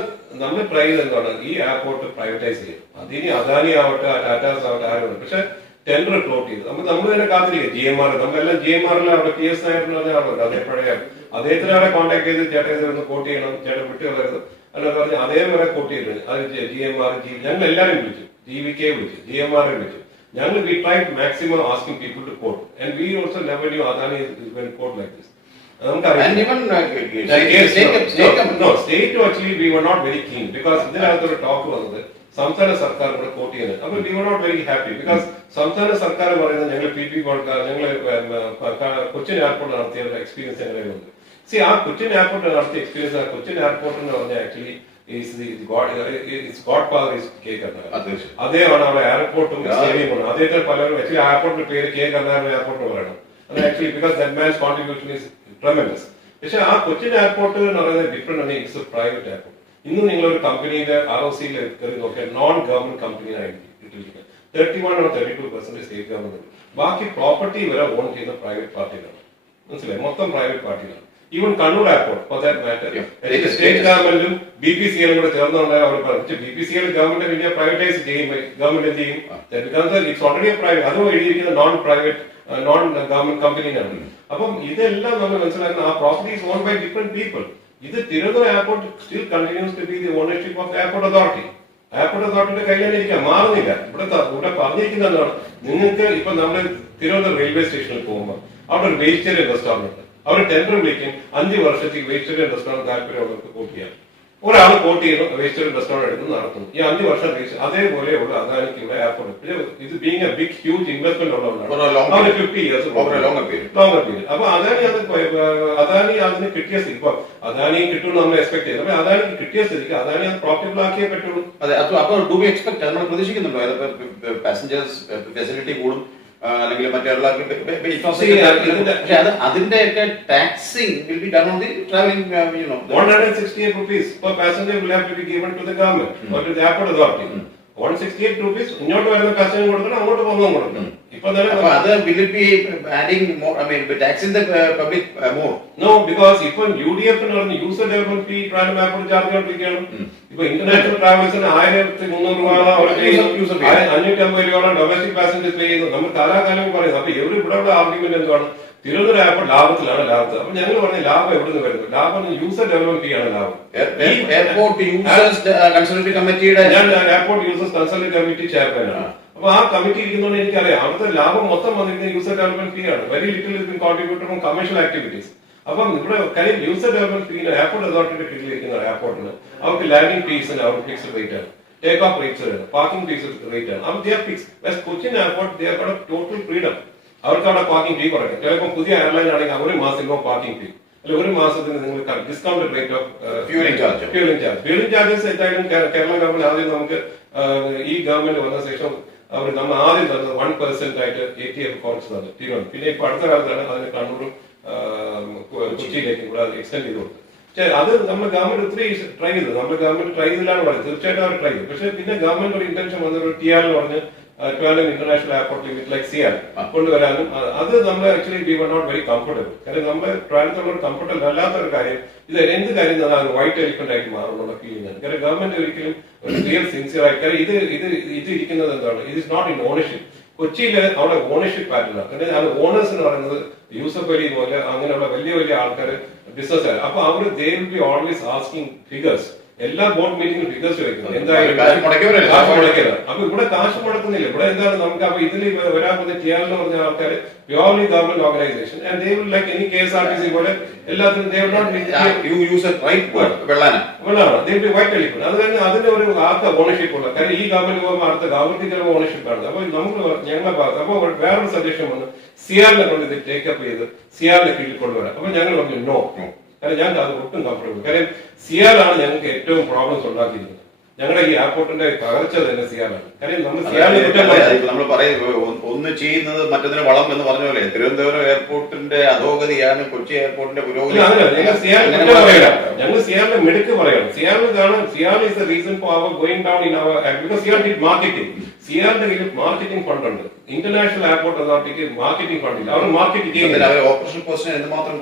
ട്രൈ ചെയ്ത് എന്താണ് ഈ എയർപോർട്ട് പ്രൈവറ്റൈസ് ചെയ്യും. അതിന് അദാനി ആവട്ടെ ടാറ്റാസ് ആവട്ടെ ആരും, പക്ഷെ ടെൻഡർ ഫ്ലോട്ട് ചെയ്ത് നമ്മൾ തന്നെ കാത്തിരിക്കും. GMR നമ്മളെല്ലാം GMRൽ അവിടെ PS നായർ ആളുണ്ട്. അതേ പഴയ അദ്ദേഹത്തിന് അവിടെ കോൺടാക്ട് ചെയ്ത് ചേട്ടൻ ഒന്ന് കോട്ട് ചെയ്യണം, ചേട്ടൻ വിട്ടു കളയരുത് അല്ല പറഞ്ഞ് അതേപോലെ കോട്ട് ചെയ്തിട്ടുണ്ട്. അത് GMR ഞങ്ങൾ എല്ലാവരും വിളിച്ചു, GVK വിളിച്ചു, GMR വിളിച്ചു. ഞങ്ങൾ we tried maximum asking people to quote and we also never knew Adani is going to quote like this. State actually we were not very keen because ഇതിനകത്തൊരു talk വന്നത് സംസ്ഥാന സർക്കാർ കൂടെ കോട്ട് ചെയ്യുന്നത്. അപ്പൊ we were not very happy because സംസ്ഥാന സർക്കാർ പറയുന്നത് ഞങ്ങൾ PP ഞങ്ങൾ കൊച്ചിൻ എയർപോർട്ട് നടത്തിയ എക്സ്പീരിയൻസ് ഞങ്ങളുണ്ട്. ആ കൊച്ചിൻ എയർപോർട്ട് നടത്തിയ എക്സ്പീരിയൻസ് കൊച്ചിൻ എയർപോർട്ട് എന്ന് പറഞ്ഞാൽ ആക്ച്വലി അദ്ദേഹമാണ് അവിടെ എയർപോർട്ടും സ്റ്റേഡിയമാണ്. അദ്ദേഹത്തിന് പലരും ആക്ച്വലി എയർപോർട്ടിന്റെ പേര് K. Karnarvon എയർപോർട്ട് എന്ന് പറയണം. അത് actually because that man's contribution is tremendous. പക്ഷെ ആ കൊച്ചിൻ എയർപോർട്ട് എന്ന് പറയുന്നത് ഡിഫറെന്റ് ആണ്. It's A private airport. ഇന്ന് നിങ്ങൾ ഒരു കമ്പനിയുടെ ROC കയറി നോക്കിയാൽ നോൺ ഗവൺമെന്റ് കമ്പനിയായിരിക്കും ഇട്ടിരിക്കുന്നത്. 31 or 32% സ്റ്റേറ്റ് ഗവൺമെന്റ്. ബാക്കി പ്രോപ്പർട്ടി വരെ ഓൺ ചെയ്യുന്ന പ്രൈവറ്റ് പാർട്ടികളാണ്. മനസ്സിലായി? മൊത്തം പ്രൈവറ്റ് പാർട്ടികളാണ്. Even Kannur airport for that matter state ഗവൺമെന്റും BPCL കൂടെ ചേർന്നുണ്ടായ അവർ പറഞ്ഞു BPCL government of India privatise ചെയ്യും. ഗവൺമെന്റ് എന്ത് ചെയ്യും? It's already private. അതും എഴുതിയിരിക്കുന്ന നോൺ പ്രൈവറ്റ് നോൺ ഗവൺമെന്റ് കമ്പനിയാണ്. അപ്പം ഇതെല്ലാം നമ്മൾ മനസ്സിലാക്കുന്ന ആ property is own by different people. ഇത് Thiruvananthapuram airport still continues to be the ownership of airport authority. Airport അതോറിറ്റിയുടെ കയ്യിൽ തന്നെ ഇരിക്കാം, മാറുന്നില്ല. ഇവിടെ പറഞ്ഞിരിക്കുന്നത് എന്താണ്? നിങ്ങൾക്ക് ഇപ്പൊ നമ്മൾ തിരുവനന്തപുരം റെയിൽവേ സ്റ്റേഷനിൽ പോകുമ്പോൾ അവിടെ ഒരു വെജിറ്റേറിയൻ റെസ്റ്റോറന്റ് ഉണ്ട്. അവർ ടെൻഡർ വിളിക്കും, 5 വർഷത്തേക്ക് വെജിറ്റേറിയൻ റെസ്റ്റോറന്റ് താല്പര്യമുള്ളവർക്ക് കോട്ട് ചെയ്യാം. ഒരാൾ കോട്ട് ചെയ്യുന്നു, വെജിറ്റേറിയൻ റെസ്റ്റോറന്റ് എടുത്ത് നടത്തുന്നു. ഈ 5 വർഷം അതേപോലെയുള്ള അദാനിക്ക് ഇവിടെ എയർപോർട്ട് ഇത് being a big huge investment ഉള്ളതുകൊണ്ടാണ് 50 ഇയേഴ്സ് ലോങ്ങർ പീരീഡ്. അപ്പൊ അദാനി അതിന് കിട്ടിയ സ്ഥിതി ഇപ്പൊ അദാനി കിട്ടുമെന്ന് നമ്മൾ എക്സ്പെക്ട് ചെയ്തു. അപ്പൊ അദാനിക്ക് കിട്ടിയ സ്ഥിതിക്ക് അദാനി അത് പ്രോഫിറ്റബിൾ ആക്കിയേ പറ്റുള്ളൂ. അതെ. അപ്പൊ ഡു വി എക്സ്പെക്ട് നമ്മൾ പ്രതീക്ഷിക്കുന്നുണ്ടോ പാസഞ്ചേഴ്സ് ഫെസിലിറ്റി കൂടും അല്ലെങ്കിൽ മറ്റുള്ള അതിന്റെയൊക്കെ ടാക്സിംഗ് will be done on the traveling 168 rupees per passenger will have to be given to the government or to the airport authority. 168 rupees ഇങ്ങോട്ട് വരുന്ന പാസഞ്ചർ കൊടുക്കണം, അങ്ങോട്ട് പോകുന്നതും കൊടുക്കണം. ഇപ്പൊ അത് will it be adding more, I mean taxing the public more? No, because ഇപ്പൊ UDF എന്ന് പറഞ്ഞ യൂസർ ഡെവലപ്മെന്റ് ഫീ ട്രാവൽ എയർപോർട്ട് ചാർജ് ചെയ്തിരിക്കുകയാണ്. ഇപ്പൊ ഇന്റർനാഷണൽ ട്രാവൽസിന് 1300 രൂപ 550 രൂപ ഡൊമസ്റ്റിക് പാസഞ്ചർ പേ ചെയ്യുന്നു. നമ്മൾ കാലാകാലം പറയുന്നത്. അപ്പൊ ഇവിടെ ആർഗ്യുമെന്റ് എന്താണ്? തിരുവനന്തപുരം എയർപോർട്ട് ലാഭത്തിലാണ് ലാഭത്തിൽ. അപ്പൊ ഞങ്ങൾ പറഞ്ഞ ലാഭം എവിടെ നിന്ന് വരുന്നത്? ലാഭം യൂസർ ഡെവലപ്മെന്റ് ഫീ ആണ് ലാഭം. എയർപോർട്ട് യൂസേഴ്സ് കൺസൾട്ടേറ്റീവ് കമ്മിറ്റിയുടെ ഞാൻ എയർപോർട്ട് യൂസേഴ്സ് കൺസൾട്ടേറ്റീവ് കമ്മിറ്റി ചെയർമാനാണ്. അപ്പൊ ആ കമ്മിറ്റി ഇരിക്കുന്നതുകൊണ്ട് എനിക്കറിയാം അവിടുത്തെ ലാഭം മൊത്തം വന്നിരിക്കുന്ന യൂസർ ഡെവലപ്മെന്റ് ഫീ ആണ്. Very little is been contributed from commercial activities. അപ്പം ഇവിടെ കാര്യം യൂസർ ഡെവലപ്മെന്റ് ഫീന് എയർപോർട്ട് അതോറിറ്റിയുടെ കീഴിലിരിക്കുന്ന എയർപോർട്ടിന് അവർക്ക് ലാൻഡിംഗ് ഫീസിന് അവർക്ക് ഫിക്സ്ഡ് റേറ്റ് ആണ്, ടേക്ക് ഓഫ് റേറ്റ്സ് ആണ്, പാർക്കിംഗ് ഫീസ് റേറ്റ് ആണ്. അപ്പൊ their fix. Cochin airport their total freedom. അവർക്ക് അവിടെ പാർക്കിംഗ് ഫീ കുറയ്ക്കാം. ചിലപ്പോൾ പുതിയ എയർലൈൻ ആണെങ്കിൽ ഒരു മാസം പാർക്കിംഗ് ഫീ അല്ലെ ഒരു മാസത്തിന് നിങ്ങൾ discounted rate of fuelling charges എന്തായാലും കേരള ഗവൺമെന്റ് ആദ്യം നമുക്ക് ഈ ഗവൺമെന്റ് വന്ന ശേഷം നമ്മൾ ആദ്യം തന്നത് 1% ആയിട്ട് ATF കുറച്ച് തന്നു തീരുമാനം. പിന്നെ ഇപ്പൊ അടുത്ത കാലത്താണ് അതിന് കണ്ണൂരും കൊച്ചിയിലേക്കും കൂടെ എക്സ്റ്റെൻഡ് ചെയ്ത് കൊടുത്തത്. പക്ഷെ അത് നമ്മൾ ഗവൺമെന്റ് ഒത്തിരി ട്രൈ ചെയ്തു. നമ്മൾ ഗവൺമെന്റ് ട്രൈ ചെയ്തില്ലാണ് പറയുന്നത്. തീർച്ചയായിട്ടും അവർ ട്രൈ ചെയ്തു. പക്ഷെ പിന്നെ ഗവൺമെന്റ് ഒരു ഇന്റൻഷൻ വന്നൊരു TR എന്ന് പറഞ്ഞ് Trivandrum international airport limit like CR കൊണ്ടുവരാനും അത് നമ്മൾ actually we were not very comfortable. കാരണം നമ്മൾ ട്രിവാൻഡ്രത്തുള്ള കംഫർട്ടബിൾ അല്ലാത്ത ഒരു കാര്യം ഇത് എന്ത് കാര്യം അത് വൈറ്റ് എലിഫന്റ് ആയിട്ട് മാറുന്നുള്ള ഫീലിംഗ് ആണ്. കാരണം ഗവൺമെന്റ് ഒരിക്കലും ഒരു റിയൽ സിൻസിയർ ആയി കാര്യം ഇത് ഇരിക്കുന്നത് എന്താണ്? ഇത് ഇസ് നോട്ട് ഇൻ ഓണർഷിപ്പ്. കൊച്ചിയില് അവിടെ ഓണർഷിപ്പ് പാറ്റേൺ ആണ്. അത് ഓണേഴ്സ് എന്ന് പറയുന്നത് യൂസഫ് അലി പോലെ അങ്ങനെയുള്ള വലിയ വലിയ ആൾക്കാർ ബിസിനസ്. അപ്പൊ അവർ they will be always asking figures. എല്ലാ ബോർഡ് മീറ്റിംഗിൽ ഫിഗേഴ്സ് വെക്കുന്നത് എന്തായാലും കാശ് മുടക്കിയത്. അപ്പൊ ഇവിടെ കാശ് മുടക്കുന്നില്ല. ഇവിടെ എന്താണ് നമുക്ക് അപ്പൊ ഇതിൽ വരാൻ പോകുന്ന ചെയ്യാന്ന് പറഞ്ഞ ആൾക്കാർ purely government organisation and they will like any KSRTC പോലെ എല്ലാത്തിനും they will not use a വെള്ളാണ് ദേ വിൽ വൈറ്റ് എലിഫന്റ്. അത് കഴിഞ്ഞ് അതിന്റെ ഒരു ആർക്ക ഓണർഷിപ്പ് ഉള്ള കാര്യം ഈ ഗവൺമെന്റ് പോകുമ്പോൾ അടുത്ത ഗവൺമെന്റ് ചിലപ്പോൾ ഓണർഷിപ്പ് ആണ്. അപ്പൊ നമുക്ക് ഞങ്ങളെ ഭാഗത്ത് അപ്പൊ വേറൊരു സജഷൻ വന്ന് CRനെ കൊണ്ട് ഇത് ടേക്കപ്പ് ചെയ്ത് CRനെ കീഴിൽ കൊണ്ടുവരാം. അപ്പൊ ഞങ്ങൾ പറഞ്ഞു നോ. കാരണം ഞങ്ങൾക്ക് അത് ഒട്ടും കംഫർട്ടബിൾ. കാര്യം CR ആണ് ഞങ്ങൾക്ക് ഏറ്റവും പ്രോബ്ലംസ് ഉണ്ടാക്കിയിരിക്കുന്നത്. ഞങ്ങളുടെ ഈ എയർപോർട്ടിന്റെ പകർച്ച തന്നെ സിയാലാണ്. കാര്യം നമ്മൾ സിയാലിനെ കുറ്റം പറയും. നമ്മൾ പറയും ഒന്ന് ചെയ്യുന്നത് മറ്റൊന്നിന് വളം എന്ന് പറഞ്ഞ പോലെ തിരുവനന്തപുരം എയർപോർട്ടിന്റെ അധോഗതിയാണ് കൊച്ചി എയർപോർട്ടിന്റെ പുരോഗതി. ഞങ്ങൾ സിയാലിനെ കുറ്റം പറയണം, ഞങ്ങൾ സിയാലിന്റെ മിടുക്ക് പറയണം. CIAL is the reason for our going down in our because CIAL did marketing. സിയാലിന്റെ കയ്യിൽ മാർക്കറ്റിംഗ് ഫണ്ട് ഉണ്ട്. ഇന്റർനാഷണൽ എയർപോർട്ട് അതോറിറ്റിക്ക് മാർക്കറ്റിംഗ് ഫണ്ട് ഇല്ല. അവർ മാർക്കറ്റ് ചെയ്യുന്നില്ല. ഓപ്പറേഷൻ കോസ്റ്റിന് എന്തുമാത്രം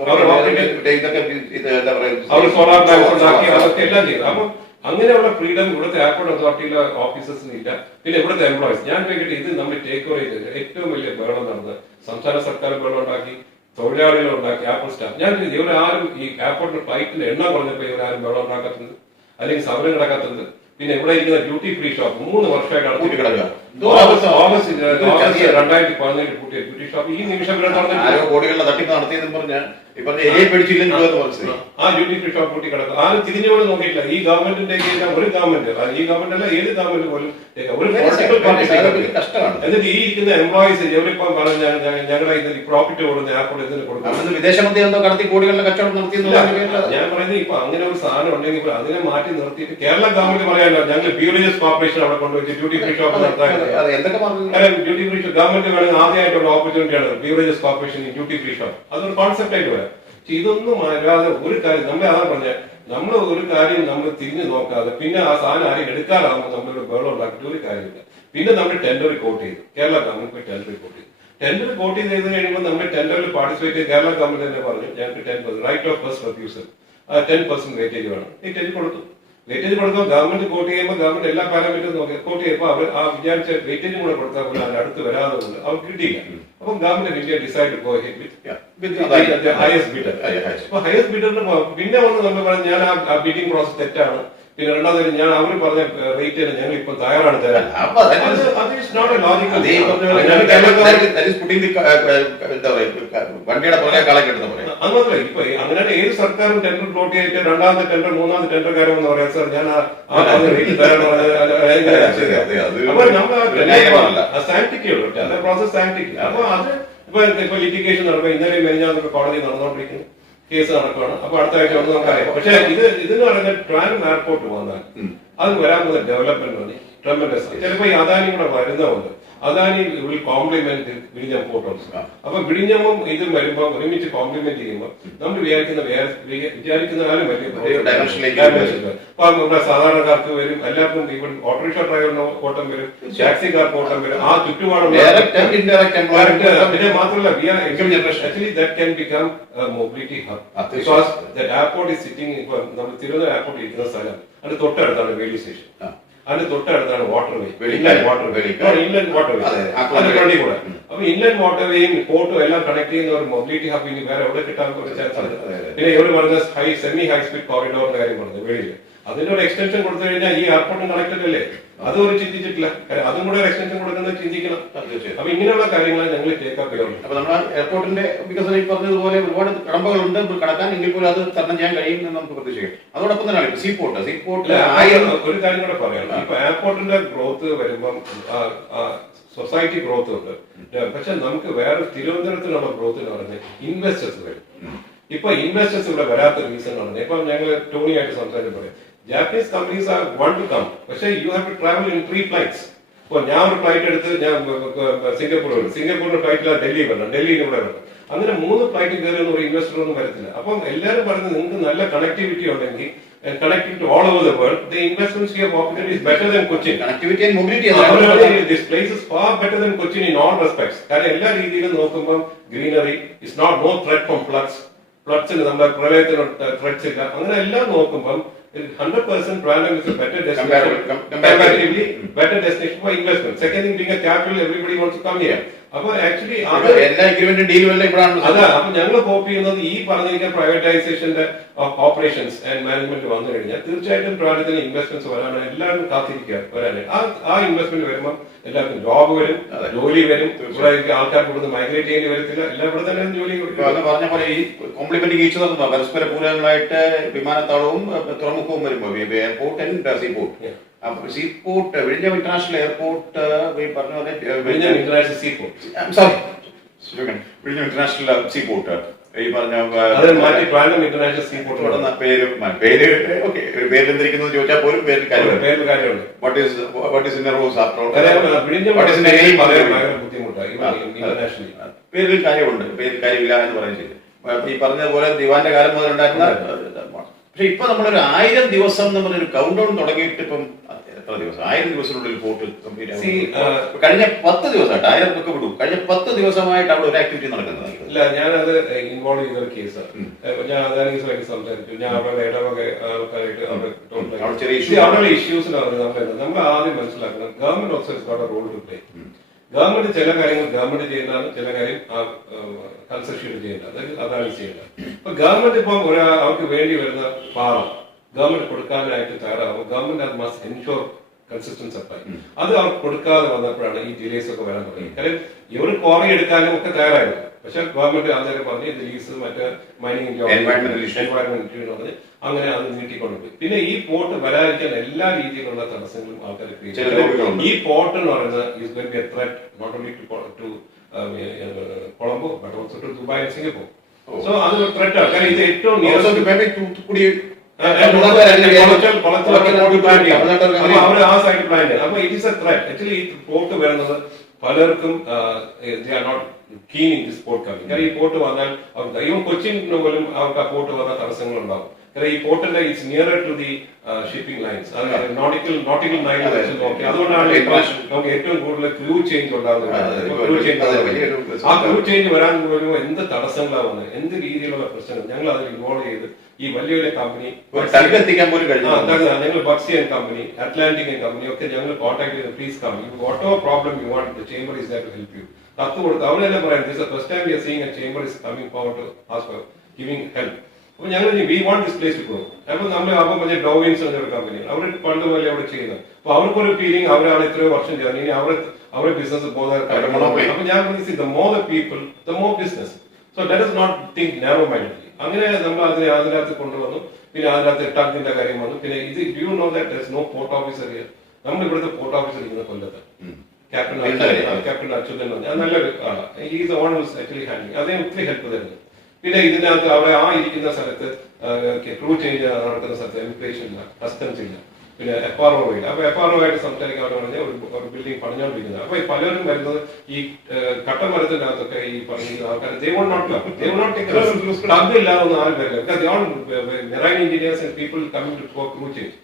അവർ സോളാർ പ്ലാന്റ്സ് ഉണ്ടാക്കി അതൊക്കെ എല്ലാം ചെയ്തു. അപ്പൊ അങ്ങനെയുള്ള ഫ്രീഡം ഇവിടുത്തെ എയർപോർട്ട് അതോറിറ്റിയിലെ ഓഫീസേഴ്സിന് ഇല്ല. പിന്നെ ഇവിടുത്തെ എംപ്ലോയീസ്, ഞാൻ ചോദിക്കട്ടെ, ഇത് നമ്മൾ ടേക്ക് ഓവർ ചെയ്ത് ഏറ്റവും വലിയ ബഹളം നടന്ന് സംസ്ഥാന സർക്കാർ ബഹളം ഉണ്ടാക്കി, തൊഴിലാളികൾ ഉണ്ടാക്കി, എയർപോർട്ട് സ്റ്റാഫ്. ഞാൻ ഇവരാരും ഈ എയർപോർട്ടിന്റെ ഫ്ലൈറ്റിന്റെ എണ്ണം കുറഞ്ഞപ്പോൾ ഇവരാരും ബഹളം ഉണ്ടാക്കാത്തത് അല്ലെങ്കിൽ സമരം കിടക്കാത്തത്. പിന്നെ ഇവിടെ ഇരിക്കുന്ന ഡ്യൂട്ടി ഫ്രീ ഷോപ്പ് 3 വർഷമായിട്ട് ഓഗസ്റ്റ് 2017 കൂട്ടിയ ഡ്യൂട്ടി ഷോപ്പ് ഈ നിമിഷം കോടികളുടെ തട്ടിപ്പ് നടത്തിയെന്ന് പറഞ്ഞാൽ ആ ഡ്യൂട്ടി ഫ്രീ ഷോപ്പ് കൂട്ടി കിടക്കും. ആരും തിരിഞ്ഞുകൊണ്ട് നോക്കിയിട്ടില്ല. ഈ ഗവൺമെന്റിന്റെ ഒരു ഗവൺമെന്റ്, ഈ ഗവൺമെന്റ് അല്ല ഏത് ഗവൺമെന്റ് പോലും ഒരു കഷ്ടമാണ്. എന്നിട്ട് ഈ ഇരിക്കുന്ന എംപ്ലോയീസ് ഇവരിപ്പം പറഞ്ഞ ഞങ്ങളുടെ ഇതിൽ പ്രോഫിറ്റ് കൊടുക്കുന്ന എയർപോർട്ട് ഇതിന് കൊടുക്കും. വിദേശമന്ത്രി എന്തോ കടത്തി കോടികളുടെ കച്ചവടം നടത്തിയെന്ന് ഞാൻ പറയുന്നത് ഇപ്പൊ അങ്ങനെ ഒരു സാധനം ഉണ്ടെങ്കിൽ അതിനെ മാറ്റി നിർത്തിയിട്ട് കേരള ഗവൺമെന്റ് പറയാനോ ഞങ്ങൾ ബ്യൂറേജസ് കോർപ്പറേഷൻ അവിടെ കൊണ്ടുവച്ച് ഡ്യൂട്ടി ഫ്രീ ഷോപ്പ് നടത്താൻ. ഡ്യൂട്ടി ഫ്രീ ഷോപ്പ് ഗവൺമെന്റ് വേണമെങ്കിൽ ആദ്യമായിട്ടുള്ള ഓപ്പർച്യൂണിറ്റിയാണ് beverages corporation duty free shop. അതൊരു കോൺസെപ്റ്റ് ആയിട്ട് വരാം. ഇതൊന്നും അല്ലാതെ ഒരു കാര്യം നമ്മളെ അതാ പറഞ്ഞ നമ്മൾ ഒരു കാര്യം നമ്മൾ തിരിഞ്ഞു നോക്കാതെ പിന്നെ ആ സാധനം ആരും എടുക്കാറാകുമ്പോൾ നമ്മളൊരു ബഹളം ഉണ്ടാക്കിയിട്ട് ഒരു കാര്യമില്ല. പിന്നെ നമ്മൾ ടെൻഡർ കോട്ട് ചെയ്തു. കേരള ഗവൺമെന്റ് ടെൻഡർ കോട്ട് ചെയ്തു. ടെൻഡർ കോട്ട് ചെയ്ത് കഴിയുമ്പോൾ നമ്മൾ ടെൻഡറിൽ പാർട്ടിസിപ്പേറ്റ് ചെയ്ത് കേരള ഗവൺമെന്റ് തന്നെ പറഞ്ഞു ഞങ്ങൾക്ക് 10% right of first refusal 10% weightage വേണം. വെയിറ്റേജ് കൊടുത്തു. വെയിറ്റേജ് കൊടുക്കുമ്പോൾ ഗവൺമെന്റ് കോട്ട് ചെയ്യുമ്പോൾ ഗവൺമെന്റ് എല്ലാ പാരാമീറ്ററും നോക്കി കോട്ട് ചെയ്യുമ്പോൾ അവർ ആ വിചാരിച്ച വെയിറ്റേജും കൂടെ കൊടുത്താൽ പോലും അതിന്റെ അടുത്ത് വരാതെ കൊണ്ട് അവർ കിട്ടിയില്ല. അപ്പം government India decide to go head with highest bidder. അപ്പൊ ഹയസ്റ്റ് ബിഡറിന് പിന്നെ വന്ന് നമ്മൾ പറഞ്ഞു ഞാൻ ആ ബിഡിംഗ് പ്രോസസ് തെറ്റാണ്. പിന്നെ രണ്ടാമത് ഞാൻ അവർ പറഞ്ഞ റേറ്റ് ഞങ്ങൾ ഇപ്പൊ തയ്യാറാണ് തരാൻ. അത് മാത്രമല്ല ഇപ്പൊ അങ്ങനെ ഏത് സർക്കാരും ടെൻഡർ പ്ലോട്ട് ചെയ്തിട്ട് രണ്ടാമത്തെ ടെൻഡർ മൂന്നാമത്തെ ടെൻഡർ കാര്യം എന്ന് പറയാം സാർ ഞാൻ ആ റേറ്റ് തരാൻ അപ്പൊ നമ്മൾ സാങ്ക്ടിറ്റി ഉള്ളൂ പ്രോസസ് സാങ്ക്ടിറ്റി. അപ്പൊ അത് ഇപ്പൊ ലിറ്റിഗേഷൻ നടക്കുക. ഇന്നലെ മെനിഞ്ഞാന്നൊക്കെ കോടതി നടന്നുകൊണ്ടിരിക്കുന്നു, കേസ് നടക്കുകയാണ്. അപ്പൊ അടുത്ത ആഴ്ച വന്ന് നമുക്കറിയാം. പക്ഷെ ഇതെന്ന് പറയുന്നത് ട്രാൻഡ് എയർപോർട്ട് വന്നാൽ അത് വരാൻ പോകുന്ന ഡെവലപ്മെന്റ് മതി ട്രമെൻഡസ്. ചിലപ്പോ ഈ അദാനി കൂടെ വരുന്നതുകൊണ്ട് അദാനി വിൽ കോംപ്ലിമെന്റ് വിഴിഞ്ഞം പോർട്ട് ഓൾസോ. അപ്പൊ വിഴിഞ്ഞമും ഇതും വരുമ്പോൾ ഒരുമിച്ച് കോംപ്ലിമെന്റ് ചെയ്യുമ്പോൾ നമ്മൾ വിചാരിക്കുന്നതിനാലും വലിയ ഡയമെൻഷൻ. അപ്പൊ നമ്മുടെ സാധാരണക്കാർക്ക് വരും, എല്ലാവർക്കും ഈവൻ ഓട്ടോറിക്ഷ ഡ്രൈവറിന് ഓട്ടം വരും, ടാക്സിക്കാർക്ക് ഓട്ടം വരും. ആ ചുറ്റുപാടും പിന്നെ മാത്രമല്ല actually that can become mobility hub because that airport is sitting ഇപ്പൊ നമ്മൾ തിരുവനന്തപുരം എയർപോർട്ട് ഇരിക്കുന്ന സ്ഥലം അതിന്റെ തൊട്ടടുത്താണ് റെയിൽവേ സ്റ്റേഷൻ, അതിന്റെ തൊട്ടടുത്താണ് വാട്ടർവേ, ഇൻലാൻഡ് വാട്ടർവേ. അപ്പൊ ഇൻലാൻഡ് വാട്ടർവേയും പോർട്ടും എല്ലാം കണക്ട് ചെയ്യുന്ന ഒരു മൊബിലിറ്റി ഹബ് ഇനി വേറെ എവിടെ കിട്ടാൻ ചാൻസ് ഉണ്ട്. പിന്നെ ഇവർ പറഞ്ഞ സെമി ഹൈ സ്പീഡ് കോറിഡോറിന്റെ കാര്യം പറഞ്ഞു വെളിയിൽ. അതിന്റെ ഒരു എക്സ്റ്റൻഷൻ കൊടുത്തു കഴിഞ്ഞാൽ ഈ എയർപോർട്ടും കണക്റ്റഡ് അല്ലേ? അതും ഒരു ചിന്തിച്ചിട്ടില്ല. അതും കൂടെ ഒരു എക്സ്റ്റൻഷൻ കൊടുക്കുന്നത് ചിന്തിക്കണം. അപ്പൊ ഇങ്ങനെയുള്ള കാര്യങ്ങൾ ഞങ്ങൾ ടേക്കപ്പ് ചെയ്യുന്നുണ്ട്. അപ്പൊ നമ്മുടെ എയർപോർട്ടിന്റെ വികസനം ഈ പറഞ്ഞതുപോലെ ഒരുപാട് കടമ്പകളുണ്ട് കടക്കാൻ, എങ്കിൽ പോലും അത് തരണം ചെയ്യാൻ കഴിയുമെന്ന് നമുക്ക് പ്രതീക്ഷിക്കാം. അതോടൊപ്പം തന്നെയാണ് സീപോർട്ട് ഒരു കാര്യം കൂടെ പറയാം. ഇപ്പൊ എയർപോർട്ടിന്റെ ഗ്രോത്ത് വരുമ്പം സൊസൈറ്റി ഗ്രോത്ത് ഉണ്ട്. പക്ഷെ നമുക്ക് വേറെ തിരുവനന്തപുരത്തിനുള്ള ഗ്രോത്ത് എന്ന് പറഞ്ഞാൽ ഇൻവെസ്റ്റേഴ്സ് വരും. ഇപ്പൊ ഇൻവെസ്റ്റേഴ്സ് ഇവിടെ വരാത്ത റീസൺ ആണ്. ഇപ്പൊ ഞങ്ങൾ ടോണിയായിട്ട് സംസാരിച്ച് പറയാം, Japanese companies are want to come, പക്ഷേ you have to travel in 3 flights. ഇപ്പോൾ ഞാൻ ഒരു ഫ്ലൈറ്റ് എടുത്ത് ഞാൻ സിംഗപ്പൂർ വരും, സിംഗപ്പൂരിന്റെ ഫ്ലൈറ്റിലാണ് ഡൽഹി വരണം, ഡൽഹിയിൽ ഇവിടെ വരണം. അങ്ങനെ 3 ഫ്ലൈറ്റ് കയറുന്ന ഒരു ഇൻവെസ്റ്റർ ഒന്നും വരത്തില്ല. അപ്പം എല്ലാവരും പറയുന്നത് നിങ്ങൾക്ക് നല്ല കണക്ടിവിറ്റി ഉണ്ടെങ്കിൽ connecting to all over the world, the investments here opportunity is better than Cochin. Connectivity and mobility. This place is far better than Cochin in all respects. കാരണം എല്ലാ രീതിയിലും നോക്കുമ്പോൾ greenery is not no threat from floods. ഫ്ലഡ്സിന് നമ്മുടെ പ്രളയത്തിന് threads ഇല്ല. അങ്ങനെ എല്ലാം നോക്കുമ്പോൾ 100% Trivandrum is a better destination, comparatively better destination for investment. Second thing, being a capital, everybody wants to come here. അപ്പൊ ആക്ച്വലി എല്ലാ എഗ്രിമെന്റും ഡീലും എല്ലാം ഇവിടെയാണ്. അതാ അപ്പൊ ഞങ്ങൾ ഹോപ്പ് ചെയ്യുന്നത് ഈ പറഞ്ഞിരിക്കുന്ന പ്രൈവറ്റൈസേഷന്റെ ഓപ്പറേഷൻസ് ആൻഡ് മാനേജ്മെന്റ് വന്നു കഴിഞ്ഞാൽ തീർച്ചയായിട്ടും ട്രിവാൻഡ്രത്തിന് ഇൻവെസ്റ്റ്മെന്റ്സ് വരാനാണ് എല്ലാവരും കാത്തിരിക്കുക വരാനായി. ആ ഇൻവെസ്റ്റ്മെന്റ് വരുമ്പോൾ എല്ലാവർക്കും ജോബ് വരും, ജോലി വരും. ഇവിടെ ആൾക്കാർക്ക് ഇവിടുന്ന് മൈഗ്രേറ്റ് ചെയ്യേണ്ടി വരത്തില്ല, എല്ലാം ഇവിടെ തന്നെ ജോലി പറഞ്ഞ പോലെ ഈ കോംപ്ലിമെന്റിംഗ് ഈച്ച് നടത്തുന്ന പരസ്പര പൂരകങ്ങളായിട്ട് വിമാനത്താവളവും തുറമുഖവും വരുമ്പോൾ എയർപോർട്ട് ആൻഡ് സീപോർട്ട്. സീപോർട്ട് വിഴിഞ്ഞം ഇന്റർനാഷണൽ എയർപോർട്ട് പറഞ്ഞ പോലെ വിഴിഞ്ഞം ഇന്റർനാഷണൽ സീപോർട്ട് വിഴിഞ്ഞം ഇന്റർനാഷണൽ സീപോർട്ട് ഈ പറഞ്ഞ അത് മാറ്റി ട്രാൻഡം ഇന്റർനാഷണൽ സീ പോർട്ട് തുടർന്ന പേര് ഓക്കെ ഒരു പേര് എന്തിരിക്കുന്നത് ചോദിച്ചാൽ പോലും പേരിൽ കാര്യമുണ്ട്. What is inner rose after all ബുദ്ധിമുട്ടാണ് ഇന്റർനാഷണലി. പേരിൽ കാര്യമുണ്ട്, പേരിൽ കാര്യമില്ല എന്ന് പറയുന്നത് ഈ പറഞ്ഞതുപോലെ ദിവാന്റെ കാലം മുതൽ ഉണ്ടായിരുന്ന. പക്ഷെ ഇപ്പൊ നമ്മളൊരു 1000 ദിവസം എന്ന് പറഞ്ഞൊരു കൗണ്ട് ഡൗൺ തുടങ്ങിയിട്ട് ഇപ്പം എത്ര ദിവസം, 1000 ദിവസത്തിനുള്ളിൽ പോർട്ട് കഴിഞ്ഞ 10 ദിവസമായിട്ട് 1000 ഒക്കെ വിടും. കഴിഞ്ഞ 10 ദിവസമായിട്ട് അവിടെ ഒരു ആക്ടിവിറ്റി നടക്കുന്നത് ഇല്ല. ഞാനത് ഇൻവോൾവ് ചെയ്ത ഒരു കേസാണ്. ഞാൻ അദാനിയുമായിട്ട് സംസാരിച്ചു. ഞാൻ അവരുടെ ഇടവക ആൾക്കാരായിട്ട് അവരുടെ ഇഷ്യൂസിന് നമ്മൾ ആദ്യം മനസ്സിലാക്കണം, government also is got a role to play. Government ചില കാര്യങ്ങൾ ഗവൺമെന്റ് ചെയ്യുന്നതാണ്, ചില കാര്യം കൺസെഷൻ ചെയ്യേണ്ടത്, അതാണ് ചെയ്യേണ്ടത്. ഇപ്പൊ ഗവൺമെന്റ് ഇപ്പം അവർക്ക് വേണ്ടി വരുന്ന പാളം ഗവൺമെന്റ് കൊടുക്കാനായിട്ട് തയ്യാറാവും. ഗവൺമെന്റ് അത് മസ്റ്റ് എൻഷുർ കൺസിസ്റ്റന്റ് സപ്ലൈ. അത് അവർക്ക് കൊടുക്കാതെ വന്നപ്പോഴാണ് ഈ ഡിലേസ് ഒക്കെ വരാൻ തുടങ്ങി. കാര്യം ഇവർ ക്വാറി എടുക്കാനും ഒക്കെ തയ്യാറായിരുന്നു. പക്ഷെ ഗവൺമെന്റ് ആദ്യം പറഞ്ഞ് ലീസ് മറ്റേ മൈനിങ് എൻവയറമെന്റ് പറഞ്ഞ് അങ്ങനെ അത് നീട്ടിക്കൊണ്ടുപോയി. പിന്നെ ഈ പോർട്ട് വരാതിരിക്കാൻ എല്ലാ രീതിയിലുള്ള തടസ്സങ്ങളും ആൾക്കാർ ക്രിയേറ്റ് ചെയ്തു. ഈ പോർട്ട് എന്ന് പറയുന്നത് is going to be a threat not only to Colombo but also to Dubai and Singapore. So അത് ത്രെറ്റ് ആണ്. കാരണം ഇത് ഏറ്റവും അവർ ആ സൈഡ് പ്ലാൻ ചെയ്യും. അപ്പൊ it is a threat. Actually ഈ പോർട്ട് വരുന്നത് പലർക്കും they are not keen in this port coming. കാരണം ഈ പോർട്ട് വന്നാൽ ഈവൻ കൊച്ചിന് പോലും അവർക്ക് ആ പോർട്ട് വന്ന തടസ്സങ്ങൾ ഉണ്ടാവും. കാരണം ഈ പോർട്ടിന്റെ it's nearer to the shipping lines, nautical line നോക്കി. അതുകൊണ്ടാണ് നമുക്ക് ഏറ്റവും കൂടുതൽ ക്രൂ ചേഞ്ച് ഉണ്ടാകുന്നത്. ആ ക്രൂ ചേഞ്ച് വരാൻ പോലും എന്ത് തടസ്സങ്ങളാണ് വന്നത്, എന്ത് രീതിയിലുള്ള പ്രശ്നങ്ങൾ ഞങ്ങൾ അതിൽ ഇൻവോൾവ് ചെയ്ത് ഈ വലിയ വലിയ കമ്പനി ഞങ്ങൾ ബക്സിയൻ കമ്പനി, അറ്റ്ലാന്റിക് കമ്പനി ഒക്കെ ഞങ്ങൾ കോൺടാക്ട് ചെയ്ത് please come, whatever problem you want the chamber is there to help you. കത്ത് കൊടുത്ത് അവരെല്ലാം പറയാം this the first time we are seeing a chamber is coming forward to ask for giving help. അപ്പൊ ഞങ്ങൾ we want this place to grow. അപ്പൊ നമ്മൾ അപ്പം പറഞ്ഞ ഡോവിൻസ് എന്നൊരു കമ്പനി അവർ പണ്ട് പോലെ അവിടെ ചെയ്യുന്നത്. അപ്പൊ അവർക്കൊരു ഫീലിംഗ് അവരാണ് ഇത്രയോ വർഷം ചെയ്യുന്നത്, ഇനി അവരുടെ ബിസിനസ് പോകുന്ന. അപ്പൊ ഞാൻ the more the people the more business. So let us not think narrow mindedly. അങ്ങനെ നമ്മൾ അതിനകത്ത് കൊണ്ടുവന്നു. പിന്നെ അതിനകത്ത് ടങ്ങിന്റെ കാര്യം വന്നു. പിന്നെ ഇത് you know that there is no port officer here. നമ്മൾ ഇവിടുത്തെ പോർട്ട് ഓഫീസർ ഇരിക്കുന്ന കൊല്ലത്ത് ക്യാപ്റ്റൻ അച്യുതൻ നല്ലൊരു ആളാണ്. Is on actually handing. അദ്ദേഹം ഒത്തിരി ഹെൽപ്പ് തരുന്നത്. പിന്നെ ഇതിനകത്ത് അവിടെ ആ ഇരിക്കുന്ന സ്ഥലത്ത് ക്രൂ ചേഞ്ച് നടക്കുന്ന സ്ഥലത്ത് ഇമിഗ്രേഷൻ ഇല്ല, കസ്റ്റംസ് ഇല്ല, പിന്നെ FRO ഇല്ല. അപ്പൊ FRO ആയിട്ട് സംസാരിക്കാൻ പറഞ്ഞാൽ ഒരു ബിൽഡിംഗ് പണിഞ്ഞോണ്ടിരിക്കുന്നത്. അപ്പൊ പലരും വരുന്നത് ഈ കട്ടമരത്തിന്റെ അകത്തൊക്കെ ഈ പറഞ്ഞ ആൾക്കാർ ഇല്ലാതെ ഒന്നും ആരും വരില്ല. Marine engineers and people coming to crew change.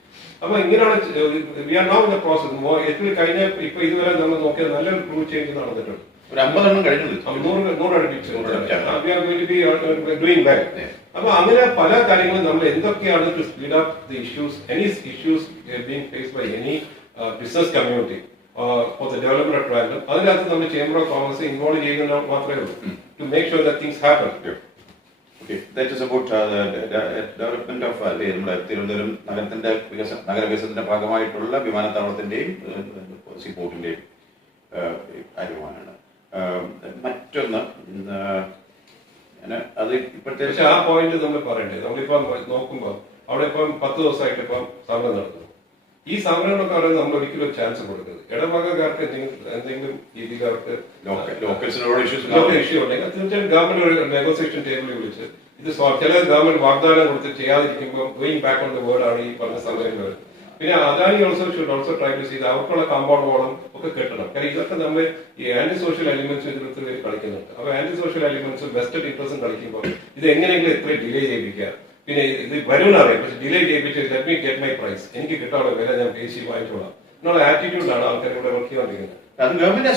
അപ്പൊ ഇങ്ങനെയാണ് we are now in the process. ഏറ്റവും കഴിഞ്ഞ ഇപ്പൊ ഇതുവരെ നമ്മൾ നോക്കിയാൽ നല്ലൊരു ക്രൂ ചേഞ്ച് നടന്നിട്ടുണ്ട്. ഒരു 50 എണ്ണം കഴിഞ്ഞു, 100 അടുപ്പിച്ചു. അപ്പൊ അങ്ങനെ പല കാര്യങ്ങളും നമ്മൾ എന്തൊക്കെയാണ് to speed up the issues, any issues being faced by any business community for the development of travel. അതിനകത്ത് നമ്മൾ ചേംബർ ഓഫ് കോമേഴ്സ് ഇൻവോൾവ് ചെയ്യുന്ന മാത്രമേ ഉള്ളൂ to make sure that things happen. Okay, that is about development of നമ്മുടെ തിരുവനന്തപുരം നഗരവികസനത്തിന്റെ ഭാഗമായിട്ടുള്ള വിമാനത്താവളത്തിന്റെയും സീപോർട്ടിന്റെയും കാര്യമാണ്. മറ്റൊന്ന് അത് ഇപ്പോഴത്തെ ആ പോയിന്റ് നമ്മൾ പറയണ്ടേ. നമ്മളിപ്പോ നോക്കുമ്പോൾ അവിടെ ഇപ്പം 10 ദിവസമായിട്ട് ഇപ്പം സമരം നടക്കുന്നു. ഈ സമരങ്ങളൊക്കെ പറയുന്നത് നമ്മൾ ഒരിക്കലും ഒരു ചാൻസ് കൊടുക്കുന്നത് ഇടവകക്കാർക്ക് എന്തെങ്കിലും രീതിക്കാർക്ക് ഇഷ്യൂ ഉണ്ടെങ്കിൽ തീർച്ചയായും ഗവൺമെന്റ് ഒരു നെഗോസിയേഷൻ ടേബിളിൽ വിളിച്ച് ഇത് ചില ഗവൺമെന്റ് വാഗ്ദാനം കൊടുത്ത് ചെയ്യാതിരിക്കുമ്പോൾ going back on the word ആണ് ഈ പറഞ്ഞ സമരം വരുന്നത്. പിന്നെ അദാനി ഓൾസോ ട്രൈ ടു ചെയ്ത് അവർക്കുള്ള കോമ്പൗണ്ട് വാളും ഒക്കെ കെട്ടണം. കാരണം ഇതൊക്കെ നമ്മൾ ഈ ആന്റി സോഷ്യൽ എലിമെന്റ്സ് ഇതിനകത്ത് കളിക്കുന്നുണ്ട്. അപ്പൊ ആന്റി സോഷ്യൽ എലിമെന്റ്സും വെസ്റ്റഡ് ഇൻട്രസ്റ്റും കളിക്കുമ്പോൾ ഇത് എങ്ങനെയെങ്കിലും എത്ര ഡിലേ ചെയ്യിപ്പിക്കുക. പിന്നെ ഇത് വരുമെന്നറിയാം, പക്ഷെ ഡിലേ ചെയ്യിപ്പിച്ച് let me get my price, എനിക്ക് കിട്ടാനുള്ള വില ഞാൻ പേശി വാങ്ങിച്ചോളാം എന്നുള്ള ആറ്റിറ്റ്യൂഡാണ് ആൾക്കാർ ഇവിടെ വർക്ക് ചെയ്തുകൊണ്ടിരിക്കുന്നത്. ഗവൺമെന്റ്